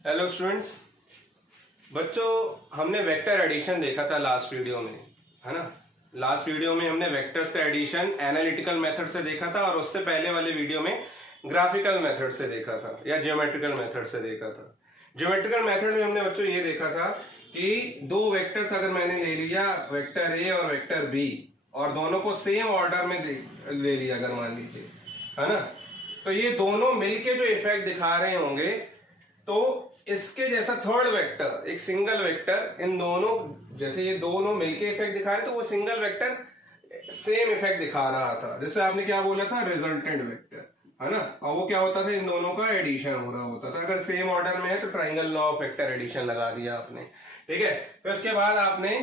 Hello students. बच्चों, हमने vector addition देखा था लास्ट वीडियो में, है ना। लास्ट वीडियो में हमने वेक्टर्स का एडिशन एनालिटिकल मेथड से देखा था और उससे पहले वाले वीडियो में ग्राफिकल मेथड से देखा था या ज्योमेट्रिकल मेथड से देखा था। ज्योमेट्रिकल मेथड में हमने बच्चों ये देखा था कि दो वेक्टर्स अगर मैंने ले लिया, वेक्टर ए और वेक्टर बी, और दोनों को सेम ऑर्डर में ले लिया अगर मान लीजिए, है ना, तो ये दोनों मिलके जो इफेक्ट दिखा रहे होंगे, तो इसके जैसा थर्ड वेक्टर, एक सिंगल वेक्टर, इन दोनों जैसे ये दोनों मिलके इफेक्ट दिखा रहे, तो वो सिंगल वेक्टर सेम इफेक्ट दिखा रहा था, जिससे आपने क्या बोला था, रिजल्टेंट वेक्टर, है ना। और वो क्या होता था, इन दोनों का एडिशन हो रहा होता था। अगर सेम ऑर्डर में है तो triangle law of vector addition लगा दिया आपने, ठीक है। फिर उसके बाद आपने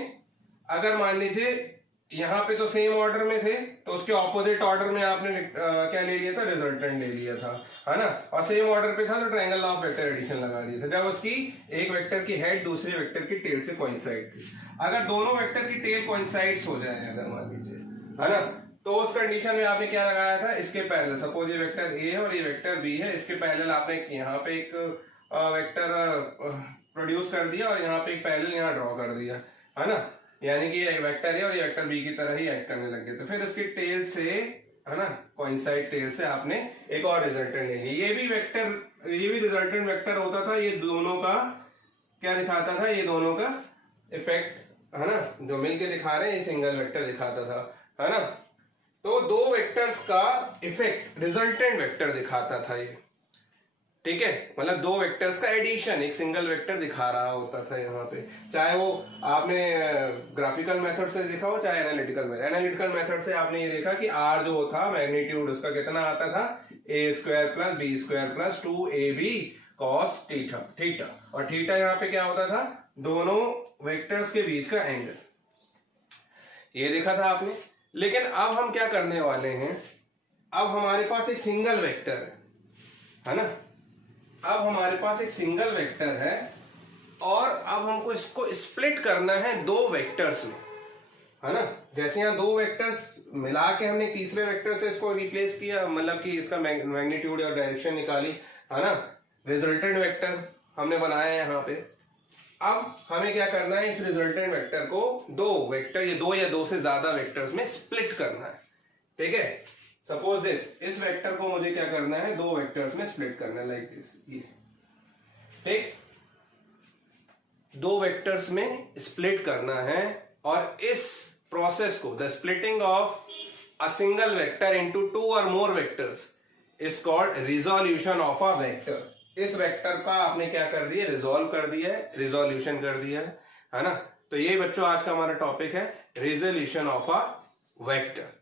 अगर मान लीजिए यहाँ पे तो सेम ऑर्डर में थे, तो उसके ऑपोजिट ऑर्डर में आपने क्या ले लिया था, रिजल्टेंट ले लिया था, है ना। और सेम ऑर्डर पे था तो triangle law of vector addition लगा दिया था, जब उसकी एक वेक्टर की हेड दूसरे वेक्टर की टेल से कोइंसाइड थी। अगर दोनों वेक्टर की टेल कोइंसाइड्स हो जाए, अगर मान लीजिए, है ना, तो उस कंडीशन में आपने क्या लगाया था, इसके पैरेलल, सपोज ये वेक्टर ए है और ये वेक्टर बी है, इसके पैरेलल आपने यहाँ पे एक वेक्टर प्रोड्यूस कर दिया और यहाँ पे एक पैरेलल यहाँ ड्रॉ कर दिया, है ना। यानी कि ये वेक्टर है और ये वेक्टर बी की तरह ही एक्ट करने लग गए। तो फिर इसकी टेल से, है ना, कोइंसाइड टेल से आपने एक और रिजल्टेंट ले लिया। ये भी वेक्टर, ये भी रिजल्टेंट वेक्टर होता था। ये दोनों का क्या दिखाता था, ये दोनों का इफेक्ट, है ना, जो मिलके दिखा रहे हैं, ये सिंगल वेक्टर दिखाता था, है ना। तो दो वेक्टर्स का इफेक्ट रिजल्टेंट वेक्टर दिखाता था ये, ठीक है। मतलब दो वेक्टर्स का एडिशन एक सिंगल वेक्टर दिखा रहा होता था यहाँ पे, चाहे वो आपने ग्राफिकल मेथड से देखा हो चाहे एनालिटिकल मेथड। एनालिटिकल मेथड से आपने ये देखा कि आर जो था मैग्नीट्यूड उसका कितना आता था, A square plus B square plus 2ab cos theta, theta, और थीटा यहाँ पे क्या होता था, दोनों वेक्टर्स के बीच का एंगल, ये देखा था आपने। लेकिन अब हम क्या करने वाले हैं, अब हमारे पास एक सिंगल वेक्टर है ना, अब हमारे पास एक सिंगल वेक्टर है और अब हमको इसको स्प्लिट करना है दो वेक्टर्स में, है ना। जैसे यहाँ दो वेक्टर्स मिला के हमने तीसरे वेक्टर से इसको रिप्लेस किया, मतलब कि इसका मैग्नीट्यूड और डायरेक्शन निकाली, है ना, रिजल्टेंट वेक्टर हमने बनाया है यहाँ पे। अब हमें क्या करना है, इस रिजल्टेंट वेक्टर को दो वेक्टर, ये दो या दो से ज्यादा वेक्टर्स में स्प्लिट करना है, ठीक है। सपोज दिस, इस वेक्टर को मुझे क्या करना है, दो वेक्टर्स में स्प्लिट करना है, लाइक दिस, ये, ठीक, दो वेक्टर्स में स्प्लिट करना है। और इस प्रोसेस को, the splitting of a single vector into two or more vectors is called resolution of a vector. इस वेक्टर का आपने क्या कर दिया, रिजोल्व कर दिया है, रिजोल्यूशन कर दिया है ना। तो ये बच्चों आज का हमारा टॉपिक है, रिजोल्यूशन ऑफ अ वेक्टर।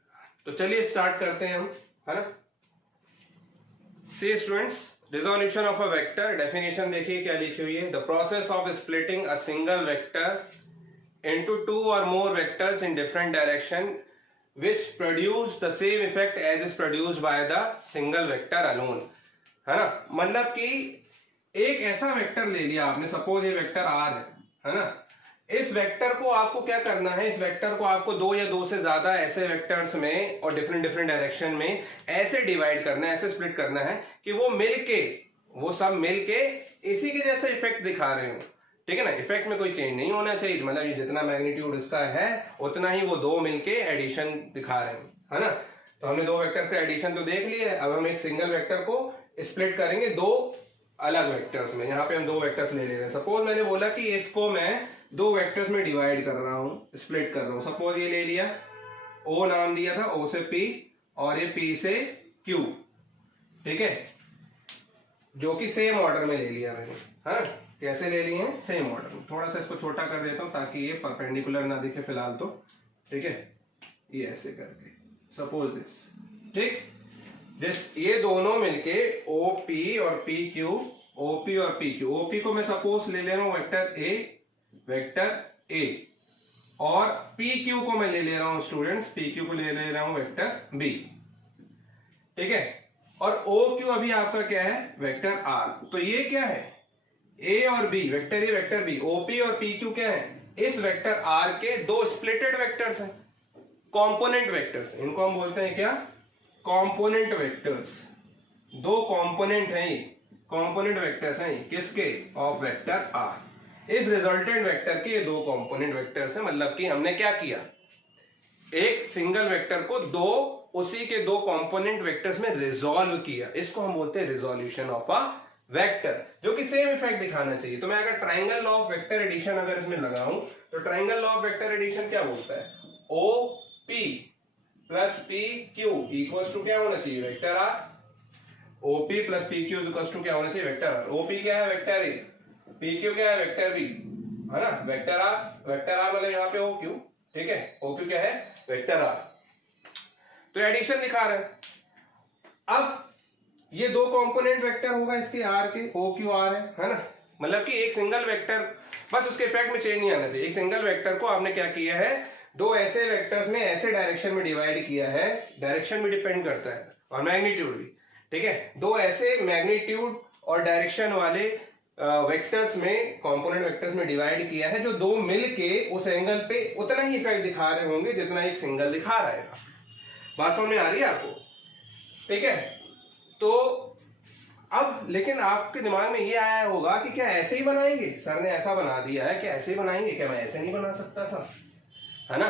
तो चलिए स्टार्ट करते हैं हम, है ना। See students, resolution of a vector, definition देखिए क्या लिखी हुई है, the process of splitting a single vector into two or more vectors in different direction which produce the same effect as is produced by the single vector alone, है ना। मतलब कि एक ऐसा वेक्टर ले लिया आपने, सपोज ये वेक्टर आर है ना। इस वेक्टर को आपको क्या करना है, इस वेक्टर को आपको दो या दो से ज्यादा ऐसे वेक्टर्स में और डिफरेंट डिफरेंट डायरेक्शन में ऐसे डिवाइड करना है, ऐसे स्प्लिट करना है कि वो मिलके, वो सब मिलके इसी के जैसा इफेक्ट दिखा रहे हो, ठीक है ना। इफेक्ट में कोई चेंज नहीं होना चाहिए, मतलब ये जितना मैग्नीट्यूड इसका है उतना ही वो दो मिलके एडिशन दिखा रहे हैं, है ना। तो हमने दो वेक्टर का एडिशन तो देख लिया है। अब हम एक सिंगल वेक्टर को स्प्लिट करेंगे दो अलग वेक्टर्स में। यहाँ पे हम दो वेक्टर्स ले ले रहे हैं। सपोज मैंने बोला कि इसको मैं दो वेक्टर्स में डिवाइड कर रहा हूं, स्प्लिट कर रहा हूं। सपोज ये ले लिया, ओ नाम दिया था, ओ से पी और ये पी से क्यू, ठीक है, जो कि सेम ऑर्डर में ले लिया मैंने, है ना। कैसे ले लिए हैं, सेम ऑर्डर में। थोड़ा सा इसको छोटा कर देता हूं ताकि ये परपेंडिकुलर ना दिखे फिलहाल तो, ठीक है, ये ऐसे करके, सपोज दिस, ठीक। जिस ये दोनों मिलके ओपी और पी क्यू, ओपी और पी क्यू, ओपी को मैं सपोज ले ले रहा हूं वेक्टर ए, वेक्टर ए, और पी क्यू को मैं ले ले रहा हूं स्टूडेंट्स, पी क्यू को ले ले रहा हूं वेक्टर बी, ठीक है। और ओ क्यू अभी आपका क्या है, वेक्टर आर। तो ये क्या है, ए और B, vector A vector B, OP और पी क्यू क्या है, इस वेक्टर आर के दो स्प्लिटेड वेक्टर्स हैं, कॉम्पोनेंट वेक्टर्स, इनको हम बोलते हैं क्या, कॉम्पोनेंट वेक्टर्स। दो कॉम्पोनेंट हैं ये, कंपोनेंट वेक्टर्स हैं किसके, ऑफ वेक्टर आर। इस रिजल्टेंट वेक्टर के ये दो कंपोनेंट वेक्टर्स हैं, मतलब कि हमने क्या किया, एक सिंगल वेक्टर को दो उसी के दो कंपोनेंट वेक्टर्स में रिजॉल्व किया। इसको हम बोलते हैं रिजोल्यूशन ऑफ अ वेक्टर, जो कि सेम इफेक्ट दिखाना चाहिए। तो मैं अगर triangle law of vector addition अगर इसमें लगाऊं तो triangle law of vector addition क्या बोलता है, O P plus P Q equals to क्या होना चाहिए, vector R. OP plus P Q equals to क्या होना चाहिए, वेक्टर आर। ओपी क्या है, वेक्टर ए, पी क्यू क्या है, वेक्टर बी, है ना, वेक्टर आर। वेक्टर आर मतलब यहाँ पे ओ क्यू, ठीक है, ओ क्यू क्या है, वेक्टर आर। तो एडिशन दिखा रहे हैं। अब ये दो कंपोनेंट वेक्टर होगा इसके आर के, ओ क्यू आर है ना, मतलब कि एक सिंगल वेक्टर, बस उसके इफेक्ट में चेंज नहीं आना चाहिए। एक सिंगल वेक्टर को आपने क्या किया है, दो ऐसे वेक्टर्स में ऐसे डायरेक्शन में डिवाइड किया है, डायरेक्शन भी डिपेंड करता है और मैग्नीट्यूड भी, ठीक है, दो ऐसे मैग्नीट्यूड और डायरेक्शन वाले वेक्टर्स में, कंपोनेंट वेक्टर्स में डिवाइड किया है, जो दो मिलके उस एंगल पे उतना ही इफेक्ट दिखा रहे होंगे जितना एक सिंगल दिखा रहा है। बात समझ में आ रही है आपको, ठीक है। तो अब लेकिन आपके दिमाग में ये आया होगा कि क्या ऐसे ही बनाएंगे, सर ने ऐसा बना दिया है, क्या ऐसे ही बनाएंगे, क्या मैं ऐसे नहीं बना सकता था, है ना।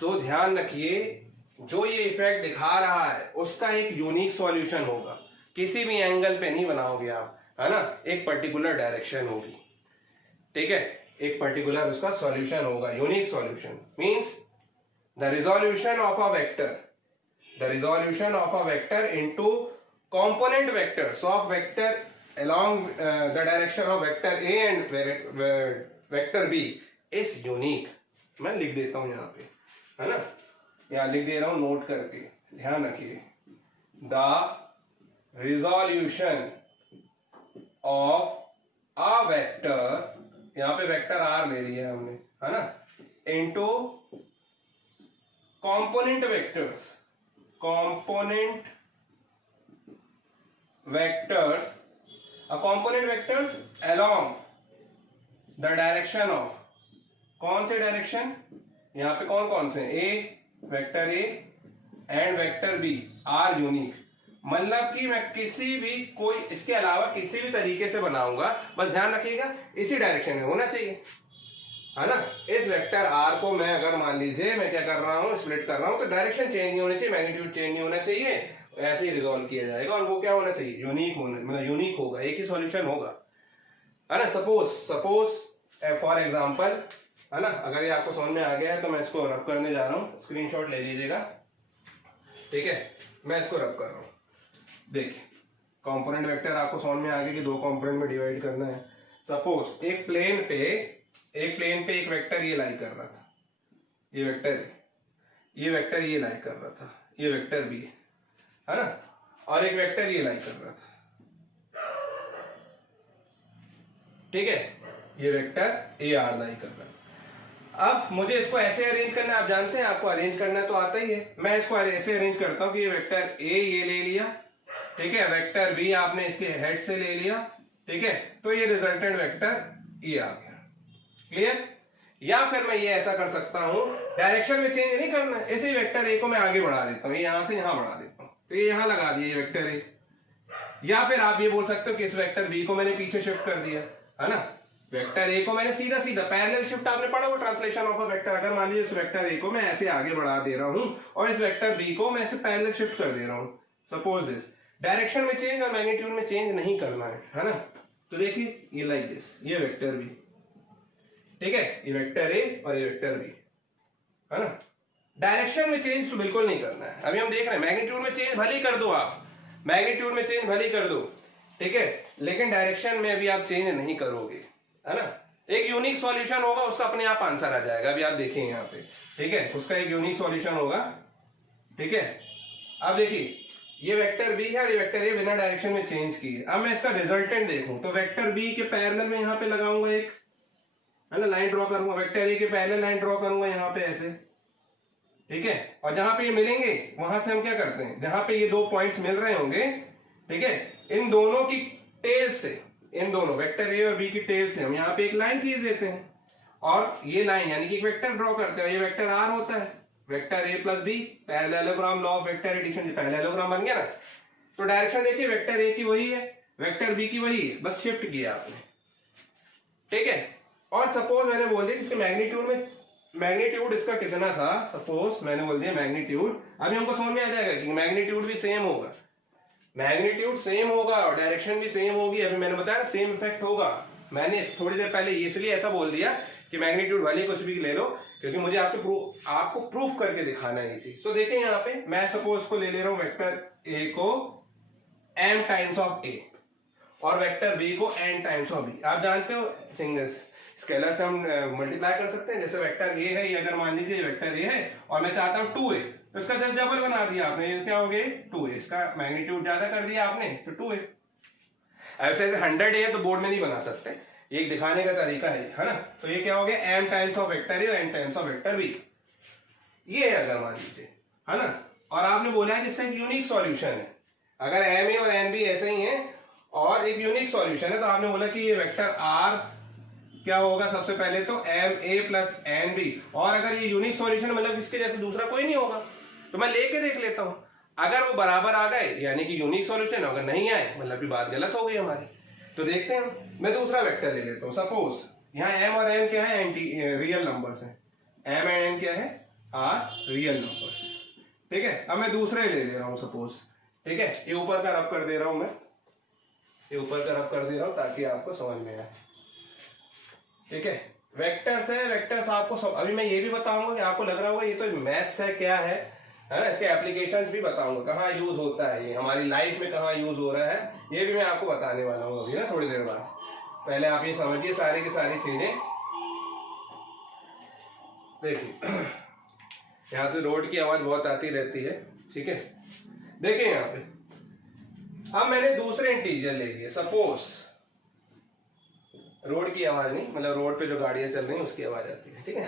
तो ध्यान रखिए, जो ये इफेक्ट दिखा रहा है उसका एक यूनिक सॉल्यूशन होगा, किसी भी एंगल पे नहीं बनाओगे आप, है ना, एक पर्टिकुलर डायरेक्शन होगी, ठीक है, एक पर्टिकुलर उसका सॉल्यूशन होगा, unique solution. Means the resolution of a vector, the resolution of a vector into component vectors of vector along the direction of vector A and vector B is unique। मैं लिख देता हूं यहाँ पे, है ना, यहाँ लिख दे रहा हूं नोट करके, ध्यान रखिए। The resolution of a vector, यहाँ पे वेक्टर R ले लिया हमने, है ना, into component vectors, component vectors, a component vectors along the direction of, कौन से डायरेक्शन, यहां पे कौन कौन से, A, vector A and vector B are unique. मतलब कि मैं किसी भी, कोई इसके अलावा किसी भी तरीके से बनाऊंगा, बस ध्यान रखिएगा इसी डायरेक्शन में होना चाहिए, है ना। इस वेक्टर आर को मैं अगर मान लीजिए मैं क्या कर रहा हूं, स्प्लिट कर रहा हूं, तो डायरेक्शन चेंज नहीं होनी चाहिए, मैग्नीट्यूड चेंज नहीं होना चाहिए, ऐसे ही रिजॉल्व किया जाएगा। और वो क्या होना चाहिए, यूनिक होना, मतलब यूनिक होगा, एक ही सॉल्यूशन होगा, है ना। सपोज फॉर एग्जांपल, है ना, अगर ये आपको समझ में आ गया है तो मैं इसको रब करने जा रहा हूं, स्क्रीनशॉट ले लीजिएगा, ठीक है। मैं इसको रब कर रहा हूं, देखिए कंपोनेंट वेक्टर आपको समझ में आ गया कि दो कंपोनेंट में डिवाइड करना है। सपोज एक प्लेन पे एक वेक्टर ये लाई कर रहा था, ये वेक्टर ये लाई कर रहा था, ये वेक्टर भी है ना, और एक वेक्टर ये लाई कर रहा था, ठीक है, ये वेक्टर ए आर लाई कर रहा है। अब मुझे इसको ऐसे अरेंज करना है, आप जानते हैं आपको अरेंज करना तो आता ही है। मैं इसको ऐसे अरेंज करता हूं कि ये वेक्टर ए ये ले लिया, ठीक है, वेक्टर बी आपने इसके हेड से ले लिया, ठीक है, तो ये रिजल्टेंट वेक्टर ये आ गया, क्लियर। या फिर मैं ये ऐसा कर सकता हूं, डायरेक्शन में चेंज नहीं करना है, ऐसे वेक्टर ए को मैं आगे बढ़ा देता हूं, यहां से यहां बढ़ा देता हूं, तो ये यहां लगा दिया ये वेक्टर ए। या फिर आप ये बोल सकते हो कि इस वेक्टर बी को मैंने पीछे शिफ्ट कर दिया, है ना, वेक्टर ए को मैंने सीधा पैरेलल शिफ्ट, आपने पढ़ा वो ट्रांसलेशन ऑफ अ वेक्टर। अगर मान लीजिए इस वेक्टर ए को मैं ऐसे आगे बढ़ा दे रहा हूं और इस वेक्टर बी को मैं ऐसे पैरेलल शिफ्ट कर दे रहा हूं, सपोज दिस, डायरेक्शन में चेंज और मैग्नीट्यूड में चेंज नहीं करना है ना। तो देखिए ये लाइक दिस, ये वेक्टर बी, ठीक है, ये वेक्टर ए और ये वेक्टर बी, है ना। डायरेक्शन में चेंज तो बिल्कुल नहीं करना है। अभी हम देख रहे हैं मैग्नीट्यूड में चेंज भले ही कर दो, आप मैग्नीट्यूड में चेंज भले ही कर दो, ठीक है, लेकिन डायरेक्शन में अभी आप चेंज नहीं करोगे, है ना। एक यूनिक सॉल्यूशन होगा, उसका अपने आप आंसर आ जाएगा, अभी आप देखें यहाँ पे, ठीक है, उसका एक यूनिक सॉल्यूशन होगा, ठीक है। अब देखिए ये वेक्टर बी है और ये वेक्टर ए बिना डायरेक्शन में चेंज किए। अब मैं इसका रिजल्टेंट देखूं तो वेक्टर बी के पैरेलल में यहाँ पे लगाऊंगा एक, है ना, लाइन ड्रॉ करूंगा, वेक्टर ए के पैरेलल लाइन ड्रॉ करूंगा यहाँ पे ऐसे, ठीक है, और जहां पे ये मिलेंगे वहां से हम क्या करते हैं, जहां पे ये दो पॉइंट्स मिल रहे होंगे, ठीक है, इन दोनों की टेल से, इन दोनों वेक्टर ए और बी की टेल से हम यहाँ पे एक लाइन खींच देते हैं, और ये लाइन यानी कि एक वेक्टर ड्रॉ करते हैं, ये वेक्टर आर होता है, vector A plus B, parallelogram law of vector addition, parallelogram बन गया ना। तो डायरेक्शन देखिए वेक्टर ए की वही है, वेक्टर बी की वही है, बस शिफ्ट किया आपने, ठीक है। और सपोज मैंने बोल दिया इसके मैग्नीट्यूड इसका कितना था, सपोज मैंने बोल दिया मैग्नीट्यूड, अभी हमको समझ में आ जाएगा कि मैग्नीट्यूड भी सेम होगा, मैग्नीट्यूड सेम होगा और डायरेक्शन भी सेम होगी। अभी मैंने बताया सेम इफेक्ट होगा, मैंने थोड़ी देर पहले इसलिए ऐसा बोल दिया कि मैग्नीट्यूड वाली कुछ भी ले लो, क्योंकि मुझे आपको प्रूफ करके दिखाना है ये चीज। तो देखिए यहाँ पे मैं सपोज को ले रहा हूं वेक्टर ए को m टाइम्स ऑफ ए और वेक्टर बी को n टाइम्स ऑफ बी। आप जानते हो सिंगल स्केलर से हम मल्टीप्लाई कर सकते हैं। जैसे वेक्टर ए है, ये अगर मान लीजिए वेक्टर ए है और मैं चाहता हूं 2a, तो इसका जस्ट डबल बना दिया आपने, ये क्या हो गया 2a, इसका मैग्नीट्यूड ज्यादा कर दिया आपने तो 2a। ऐसे 100a है तो बोर्ड में नहीं बना सकते, ये दिखाने का तरीका है ना। तो ये क्या हो गया m times of vector A और n times of vector B, ये है अगर मान लीजिए, है ना। और आपने बोला है कि इसका एक यूनिक सॉल्यूशन है, अगर m ए और n बी ऐसे ही है और एक यूनिक सॉल्यूशन है, तो आपने बोला कि ये वेक्टर r क्या होगा, सबसे पहले तो m a plus n b, और अगर ये यूनिक सॉल्यूशन मतलब इसके जैसे दूसरा कोई नहीं होगा, तो मैं लेके देख लेता हूं, अगर वो बराबर आ गए यानी कि यूनिक सॉल्यूशन, अगर नहीं आए मतलब कि बात गलत हो गई हमारी। तो देखते हैं, मैं दूसरा वेक्टर ले लेता हूं। सपोज यहाँ m और n क्या है, रियल नंबर्स हैं, m एंड n क्या है, आर रियल नंबर्स, ठीक है। अब मैं दूसरे ले रहा हूं सपोज, ठीक है, ये ऊपर का रब कर दे रहा हूं मैं, ये ऊपर का रब कर दे रहा हूं ताकि आपको समझ में आए, ठीक है। वेक्टर्स है, वेक्टर्स आपको अभी मैं ये भी बताऊंगा कि आपको लग रहा होगा ये तो मैथ्स है क्या है ना, इसके एप्लीकेशंस भी बताऊंगा, कहाँ यूज होता है ये हमारी लाइफ में, कहाँ यूज हो रहा है, ये भी मैं आपको बताने वाला हूँ अभी ना थोड़ी देर बाद। पहले आप ये समझिए सारी की सारी चीजें। देखिए यहाँ से रोड की आवाज बहुत आती रहती है, ठीक है। देखिए यहाँ पे अब मैंने दूसरे इंटीजर ले लिए, सपोज रोड की आवाज नहीं, मतलब रोड पे जो गाड़ियां चल रही हैं उसकी आवाज आती है, ठीक है।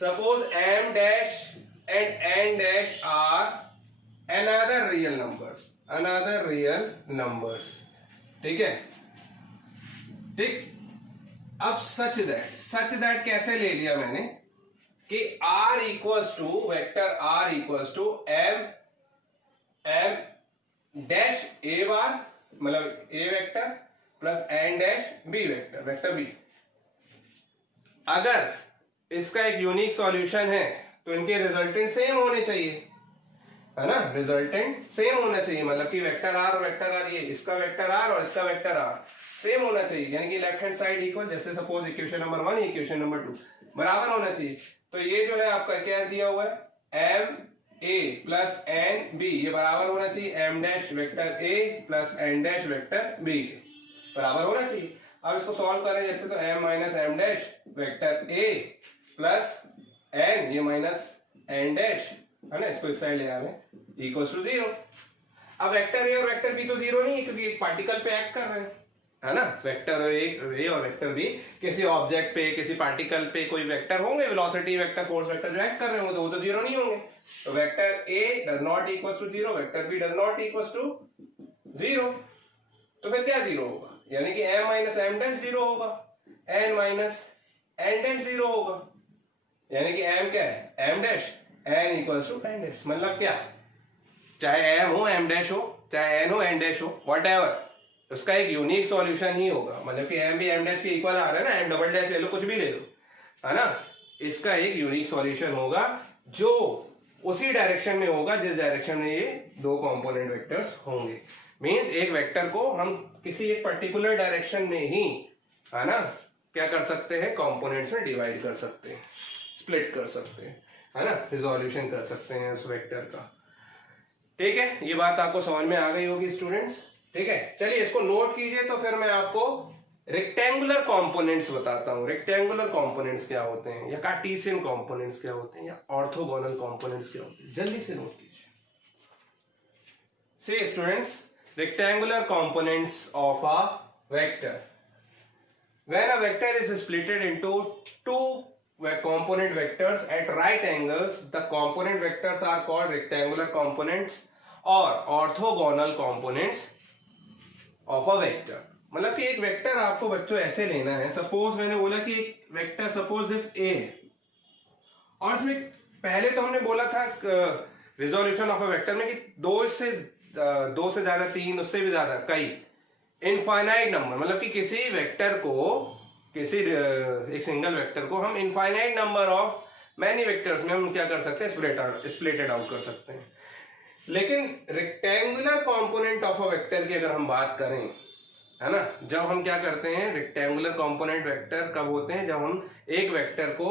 Suppose m dash and n dash are another real numbers, ठीक है, ठीक। अब सच दैट कैसे ले लिया मैंने कि r equals to vector r equals to m dash a bar, मतलब a vector plus n dash b vector, vector b। अगर इसका एक यूनिक सॉल्यूशन है तो इनके रिजल्टेंट सेम होने चाहिए, है ना, रिजल्टेंट सेम होना चाहिए, मतलब कि वेक्टर r और वेक्टर r, ये इसका वेक्टर r और इसका वेक्टर r सेम होना चाहिए, यानी कि लेफ्ट हैंड साइड इक्वल, जैसे suppose equation number 1 equation number 2 बराबर होना चाहिए। तो ये जो है आपका क्या दिया हुआ है, m a plus n b, ये बराबर होना चाहिए m dash vector a plus n dash vector b के बराबर होना चाहिए। अब इसको सॉल्व करें जैसे, तो m minus m dash vector a plus n, ये माइनस n डैश, है ना, इसको इस साइड ले आ रहे इक्वल्स टू 0। अब वेक्टर a और वेक्टर b तो 0 नहीं है क्योंकि एक पार्टिकल पे एक्ट कर रहे हैं, है ना। वेक्टर a और वेक्टर b किसी ऑब्जेक्ट पे, किसी पार्टिकल पे कोई वेक्टर होंगे, वेलोसिटी वेक्टर, फोर्स वेक्टर जो एक्ट कर रहे होंगे, तो वो तो 0 नहीं होंगे। तो vector a does not equals to 0, vector b does not equals to 0, तो फिर क्या 0 होगा, यानी कि m माइनस m डैश 0 होगा, n माइनस n डैश 0 होगा, यानी कि m क्या है, m dash, n equals to n dash. मतलब क्या, चाहे m हो m डैश हो, चाहे n हो n डैश हो, वट एवर, उसका एक यूनिक सॉल्यूशन ही होगा। मतलब कि m भी m डैश के इक्वल आ रहा है ना, m डबल डैश ले लो, कुछ भी ले लो, है ना, इसका एक यूनिक सॉल्यूशन होगा जो उसी डायरेक्शन में होगा जिस डायरेक्शन में ये दो कंपोनेंट वेक्टर्स होंगे। मींस एक वेक्टर को हम किसी एक पर्टिकुलर डायरेक्शन में ही, है ना, क्या कर सकते हैं, कंपोनेंट्स में डिवाइड कर सकते हैं, स्प्लिट कर सकते हैं, है ना, रिजोल्यूशन कर सकते हैं उस वेक्टर का, ठीक है। ये बात आपको समझ में आ गई होगी स्टूडेंट्स, ठीक है। चलिए इसको नोट कीजिए, तो फिर मैं आपको रेक्टेंगुलर कंपोनेंट्स बताता हूं। रेक्टेंगुलर कंपोनेंट्स क्या होते हैं, या कार्टेशियन कंपोनेंट्स क्या होते हैं, या ऑर्थोगोनल कंपोनेंट्स क्या होते हैं, जल्दी से नोट कीजिए। See students, rectangular components of a vector. When a vector is splitted into two component vectors at right angles, the component vectors are called rectangular components or orthogonal components of a vector. मतलब कि एक vector आपको बच्चों ऐसे लेना है, suppose मैंने बोला कि एक वेक्टर सपोज दिस ए है, और इसमें पहले तो हमने बोला था रिजोल्यूशन ऑफ अ वेक्टर में कि दो से ज्यादा, तीन, उससे भी ज्यादा, कई, इनफाइनाइट नंबर, मतलब कि किसी वेक्टर को, किसी एक सिंगल वेक्टर को हम infinite number of many vectors में हम क्या कर सकते हैं, स्प्लिटेड आउट कर सकते हैं। लेकिन rectangular component of a vector की अगर हम बात करें, है ना, जब हम क्या करते हैं, रेक्टेंगुलर कंपोनेंट वेक्टर कब होते हैं, जब हम एक वेक्टर को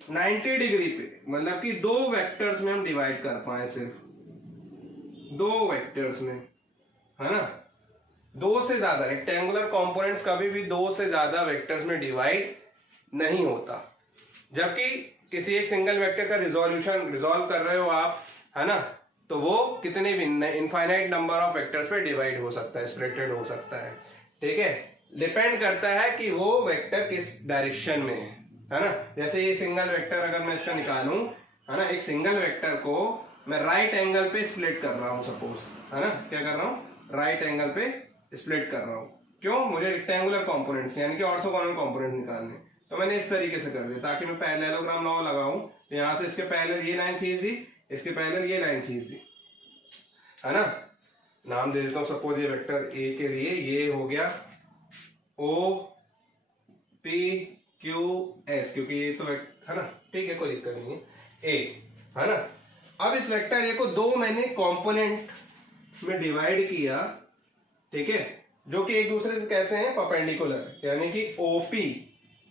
90 डिग्री पे, मतलब कि दो वेक्टर्स में हम डिवाइड कर पाए, सिर्फ दो वेक्टर्स में, है ना, दो से ज्यादा रेक्टेंगुलर कंपोनेंट्स कभी भी दो से ज्यादा वेक्टर्स में डिवाइड नहीं होता। जबकि किसी एक सिंगल वेक्टर का रिजॉल्व कर रहे हो आप, है ना, तो वो कितने भी इनफाइनाइट नंबर ऑफ वेक्टर्स पे डिवाइड हो सकता है, स्प्लिटेड हो सकता है। ठीक है, डिपेंड करता है कि वो वेक्टर किस डायरेक्शन में है ना। जैसे ये सिंगल वेक्टर अगर मैं इसका निकालूं, है ना, एक सिंगल वेक्टर को मैं राइट एंगल पे स्प्लिट कर रहा हूं सपोज, है ना, क्या कर रहा हूं, राइट एंगल पे स्प्लिट कर रहा हूं। क्यों, मुझे रेक्टेंगुलर कंपोनेंट्स यानी कि ऑर्थोगोनल कंपोनेंट निकालने, तो मैंने इस तरीके से कर दिया ताकि मैं पैरेललोग्राम लॉ लगाऊं। तो यहां से इसके पैरेलल ये लाइन खींच दी, इसके पैरेलल ये लाइन खींच दी, है ना। नाम दे देता हूं सपोज ये वेक्टर ए के लिए ये हो गया ओ पी क्यू एस, क्योंकि ये तो है ना, ठीक है, कोई दिक्कत नहीं है, ए, है ना। अब इस वेक्टर ए को दो मैंने कंपोनेंट में डिवाइड किया, ठीक है, जो कि एक दूसरे से कैसे हैं, परपेंडिकुलर, यानी कि ओपी,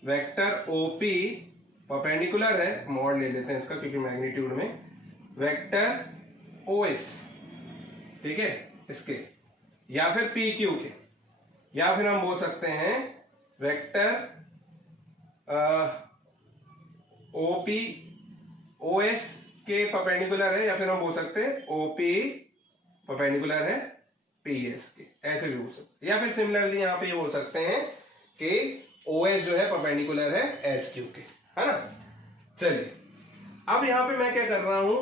वेक्टर ओपी परपेंडिकुलर है, मॉड ले लेते हैं इसका क्योंकि मैग्नीट्यूड में, वेक्टर ओएस, ठीक है, इसके, या फिर पी क्यू के, या फिर हम बोल सकते हैं वेक्टर ओपी ओएस के परपेंडिकुलर है, या फिर हम बोल सकते हैं ओपी परपेंडिकुलर है पीएस के, ऐसे भी बोल सकते हैं। या फिर सिमिलरली यहां पे ये बोल सकते हैं कि ओएस जो है परपेंडिकुलर है एस क्यू के, है ना। चलिए, अब यहां पे मैं क्या कर रहा हूं,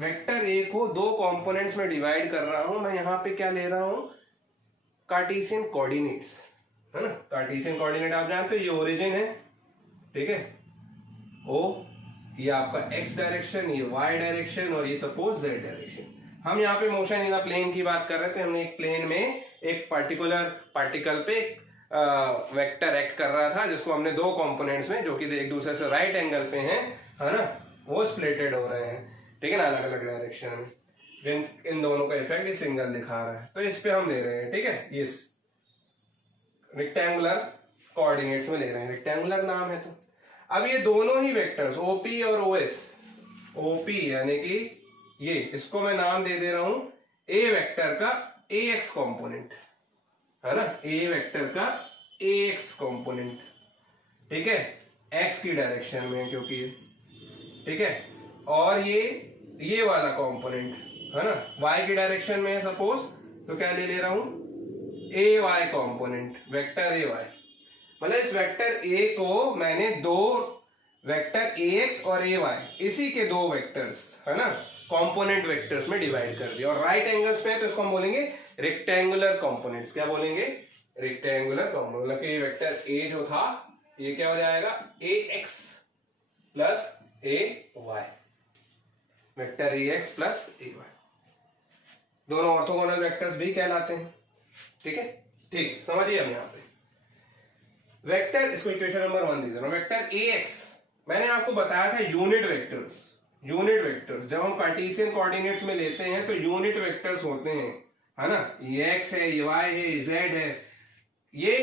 वेक्टर ए को दो कंपोनेंट्स में डिवाइड कर रहा हूं। मैं यहां पे क्या ले रहा हूं, कार्टेशियन कोऑर्डिनेट्स, है ना। कार्टेशियन कोऑर्डिनेट आप जानते हो, ये ओरिजिन है, ठीक है, ओ, ये आपका एक्स डायरेक्शन, ये वाई डायरेक्शन, और ये सपोज जेड डायरेक्शन। हम यहाँ पे मोशन इन अ प्लेन की बात कर रहे थे, हमने एक प्लेन में एक पर्टिकुलर पार्टिकल पे वेक्टर एक्ट कर रहा था, जिसको हमने दो कंपोनेंट्स में, जो कि एक दूसरे से राइट एंगल पे हैं, है ना, वो स्प्लिटेड हो रहे हैं, ठीक है ना, अलग अलग डायरेक्शन में। इन दोनों का इफेक्ट ये सिंगल दिखा रहा है, तो इस पे हम ले रहे हैं, ठीक है, ये रेक्टेंगुलर कोऑर्डिनेट्स में ले रहे हैं, रेक्टेंगुलर नाम है। तो अब ये दोनों ही वेक्टर्स ओपी और ओएस, ओपी यानी कि ये, इसको मैं नाम दे दे रहा हूं ए वेक्टर का ए एक्स कॉम्पोनेंट, है ना, ए वेक्टर का ए एक्स कॉम्पोनेंट, ठीक है, एक्स की डायरेक्शन में क्योंकि, ठीक है, और ये वाला कॉम्पोनेंट, है ना, वाई की डायरेक्शन में है सपोज, तो क्या ले रहा हूं, A Y component, vector A Y. मतलब इस वेक्टर ए को मैंने दो वेक्टर ए एक्स और ए वाई, इसी के दो वेक्टर्स, है ना, कंपोनेंट वेक्टर्स में डिवाइड कर दिया, और राइट एंगल्स पे है तो इसको हम बोलेंगे रेक्टेंगुलर कंपोनेंट्स। क्या बोलेंगे, रेक्टेंगुलर कंपोनेंट। मतलब कि वेक्टर ए जो था ये क्या हो जाएगा, A X plus A Y, vector A X plus A Y, दोनों ऑर्थोगोनल वेक्टर्स भी कहलाते हैं, ठीक है। ठीक, समझिए अब यहाँ पे वेक्टर, इसको इक्वेशन नंबर 1 दे देना, वेक्टर ए एक्स, मैंने आपको बताया था यूनिट वेक्टर्स, यूनिट वेक्टर्स जब हम कार्टेशियन कोऑर्डिनेट्स में लेते हैं तो यूनिट वेक्टर्स होते हैं, है ना, ये एक्स है, ये वाई है, ये जेड है। ये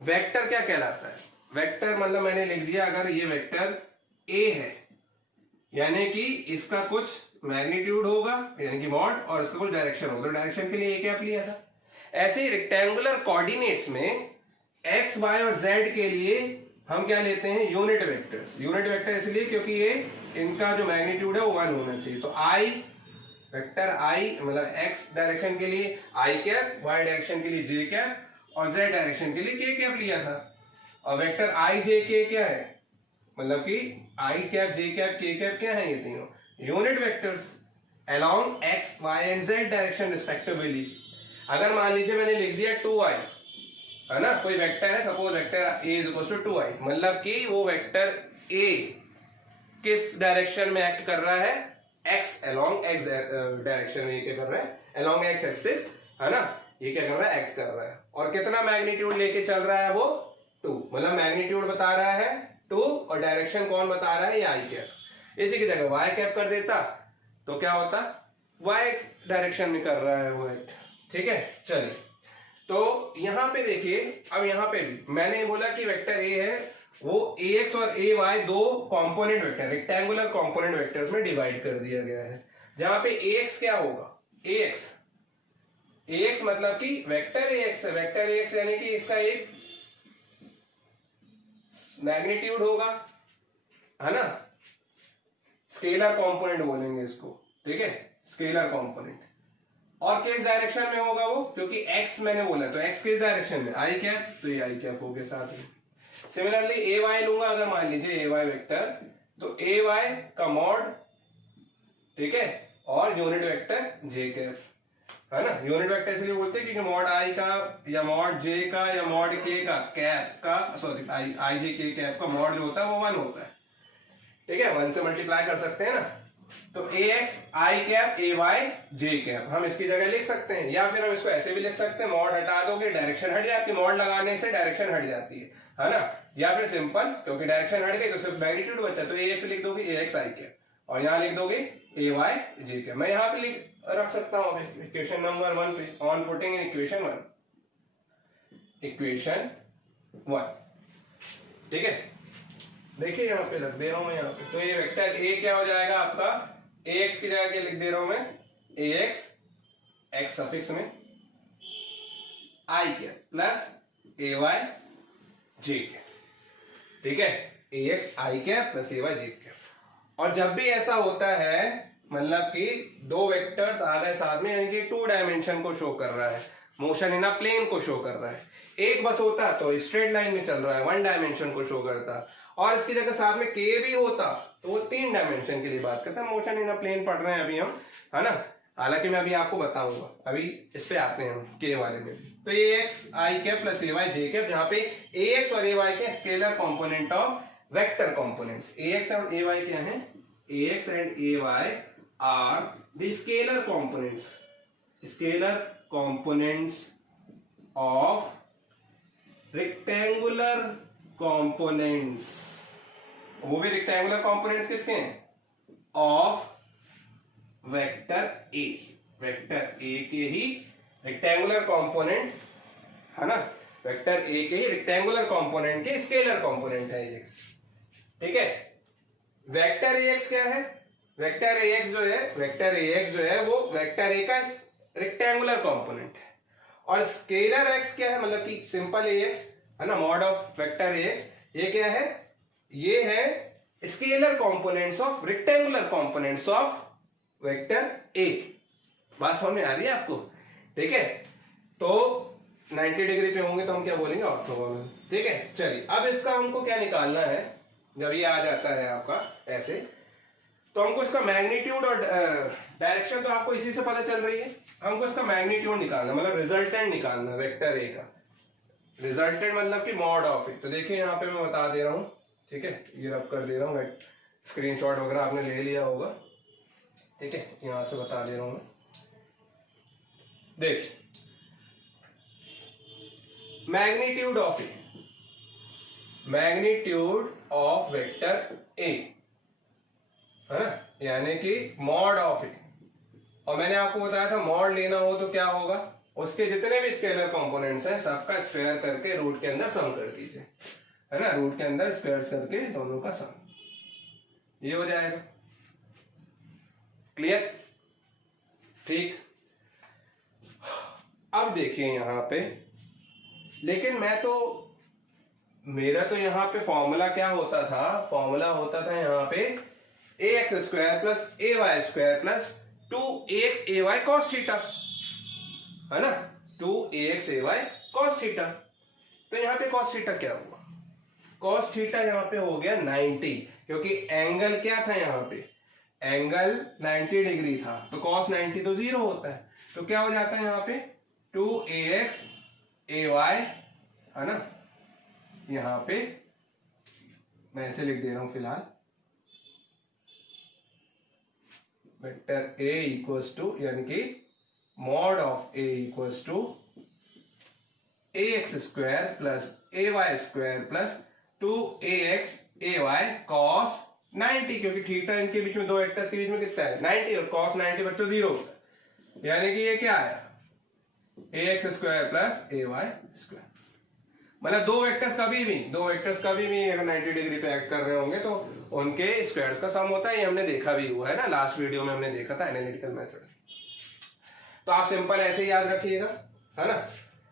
वेक्टर क्या कहलाता है, वेक्टर मतलब मैंने लिख दिया, अगर ये वेक्टर ए है यानी कि इसका कुछ मैग्नीट्यूड होगा यानी कि मॉड, और इसका कुछ डायरेक्शन होगा, तो डायरेक्शन के लिए ए कैप लिया था। ऐसे ही रेक्टेंगुलर कोऑर्डिनेट्स में एक्स वाई और जेड के लिए हम क्या लेते हैं, यूनिट वेक्टर्स। यूनिट वेक्टर इसलिए क्योंकि ये इनका जो मैग्नीट्यूड है वो 1 होना चाहिए। तो आई, वेक्टर आई मतलब एक्स डायरेक्शन के लिए आई कैप, वाई डायरेक्शन के लिए जे कैप, और जेड डायरेक्शन के लिए के कैप लिया था। और वेक्टर आई जे के क्या है, मतलब कि I cap, J cap, K cap क्या है, ये तीनों unit vectors along X Y and Z direction respectively. अगर मान लीजिए मैंने लिख दिया 2i, है ना, कोई वेक्टर है suppose vector A is equal to 2i, मतलब कि वो वेक्टर ए किस डायरेक्शन में एक्ट कर रहा है, एक्स अलोंग एक्स डायरेक्शन में क्या कर रहा है, अलोंग एक्स एक्सिस, है ना। ये क्या कर रहा है, एक्ट कर रहा है। और कितना मैग्नीट्यूड लेके चल रहा है वो 2, मतलब मैग्नीट्यूड बता रहा है 2 और डायरेक्शन कौन बता रहा है, ये आई कैप। इसी की जगह वाई कैप कर देता तो क्या होता, वाई डायरेक्शन में कर रहा है वो एक्ट। ठीक है, चलिए तो यहां पे देखिए, अब यहां पे भी मैंने बोला कि वेक्टर ए है वो ax और ay दो component vector, rectangular component vectors में डिवाइड कर दिया गया है, जहां पे ax क्या होगा, ax मतलब कि वेक्टर ax है, वेक्टर ax यानी कि इसका एक मैग्नीट्यूड होगा, है ना, स्केलर कंपोनेंट बोलेंगे इसको, ठीक है, स्केलर कंपोनेंट। और किस डायरेक्शन में होगा वो, क्योंकि x मैंने बोला तो x किस डायरेक्शन में, आई कैप, तो ये आई कैप हो गया साथ में। सिमिलरली ए वाई लूंगा अगर, मान लीजिए ए वाई वेक्टर, तो ए वाई का मॉड, ठीक है, और यूनिट वेक्टर जे कैप, है ना। यूनिट वेक्टर इसलिए बोलते हैं क्योंकि मॉड आई का या मॉड जे का या मॉड के का कैप का, सॉरी आई जे के कैप का मॉड जो होता है वो 1 होता है, ठीक है, 1 से मल्टीप्लाई कर सकते हैं ना। तो A X I cap A Y J cap हम इसकी जगह लिख सकते हैं, या फिर हम इसको ऐसे भी लिख सकते हैं, मॉड हटा दोगे डायरेक्शन हट जाती है, मॉड लगाने से डायरेक्शन हट जाती है ना। या फिर सिंपल, क्योंकि डायरेक्शन हट गई तो सिर्फ मैग्नीट्यूड बचा, तो ए एक्स लिख दोगे ए एक्स आई कैप, और यहाँ लिख दोगे ए वाई जे कैप। मैं यहाँ पे रख सकता हूँ इक्वेशन नंबर 1 पे, on putting in equation 1, equation 1, ठीक है। देखिए यहाँ पे रख दे रहा हूं मैं यहाँ पे, तो ये वेक्टर ए क्या हो जाएगा आपका, ए एक्स की जगह क्या लिख दे रहा हूं मैं, ए एक्स एक्स सफिक्स में आई cap plus A Y J cap, ठीक है, A X I cap plus A Y J cap. और जब भी ऐसा होता है, मतलब कि दो वेक्टर्स आ गए साथ में, यानी कि 2 डायमेंशन को शो कर रहा है, मोशन इन अ प्लेन को शो कर रहा है। एक बस होता तो स्ट्रेट लाइन में चल रहा है, 1 डायमेंशन को शो करता, और इसकी जगह साथ में के भी होता तो वो 3 डायमेंशन के लिए बात करता है। मोशन इन अ प्लेन पढ़ रहे हैं अभी हम, है ना, हालांकि मैं अभी आपको बताऊंगा, अभी इस पे आते हैं हम के वाले में। तो A X I cap plus A Y J cap, जहां पे ए एक्स और ए वाई के scalar component of vector components, A X और ए वाई क्या है, A X and A Y are the scalar components, scalar components of rectangular components, वो भी rectangular components किसके हैं, of vector A, vector A के ही रेक्टेंगुलर कंपोनेंट, है ना, वेक्टर ए के ही रेक्टेंगुलर कंपोनेंट के स्केलर कंपोनेंट है एक्स, ठीक है। वेक्टर ए एक्स क्या है, वेक्टर ए एक्स जो है, वेक्टर ए एक्स जो है वो वेक्टर ए का रेक्टेंगुलर कंपोनेंट है, और स्केलर एक्स क्या है, मतलब कि सिंपल ए एक्स, है ना, mod of vector A x, ये क्या है, ये है scalar components of rectangular components of vector ए। बात समझ में आ रही है आपको, ठीक है। तो 90 डिग्री पे होंगे तो हम क्या बोलेंगे, ऑर्थोगोनल, ठीक है। चलिए अब इसका हमको क्या निकालना है, जब ये आ जाता है आपका ऐसे, तो हमको इसका मैग्नीट्यूड और डायरेक्शन तो आपको इसी से पता चल रही है, हमको इसका मैग्नीट्यूड निकालना, मतलब रिजल्टेंट निकालना वेक्टर ए का, रिजल्टेंट मतलब कि मॉड ऑफ ए। तो देखिए यहाँ पे मैं बता दे रहा हूँ, ठीक है, ये रब कर दे रहा हूँ, स्क्रीनशॉट वगैरह आपने ले लिया होगा, ठीक है, यहां से बता दे रहा हूं मैं। देख, magnitude of A, magnitude of vector ए, है ना, यानी कि मॉड ऑफ ए। और मैंने आपको बताया था मॉड लेना हो तो क्या होगा, उसके जितने भी स्केलर कंपोनेंट्स हैं सबका स्क्वायर करके रूट के अंदर सम कर दीजिए, है ना, रूट के अंदर स्क्वायर करके दोनों का सम, ये हो जाएगा। क्लियर, ठीक। अब देखिए यहां पे, लेकिन मेरा तो यहां पे फॉर्मूला क्या होता था, फॉर्मूला होता था यहां पे A X square plus A Y square plus 2ax ay cos theta, है ना, 2ax ay cos थीटा। तो यहां पे cos थीटा क्या हुआ, cos थीटा यहां पे हो गया 90, क्योंकि एंगल क्या था यहां पे, एंगल 90 डिग्री था, तो cos 90 तो 0 होता है, तो क्या हो जाता है यहाँ पे 2ax ay, है ना, यहां पे मैं ऐसे लिख दे रहा हूं फिलहाल, वेक्टर a इक्वल्स टू, यानी कि mod of a equals to ax square plus ay square plus 2ax ay cos 90, क्योंकि थीटा इनके बीच में, दो वेक्टर्स के बीच में कितना है 90, और cos 90 बच्चों 0 होता है, यानी कि ये क्या आया ax square plus ay square. मतलब दो वेक्टर्स कभी भी अगर 90 डिग्री पे एक्ट कर रहे होंगे तो उनके स्क्वायर्स का सम होता है। ये हमने देखा भी हुआ है ना, लास्ट वीडियो में हमने देखा था एनालिटिकल मेथड। तो आप सिंपल ऐसे ही याद रखिएगा, है ना,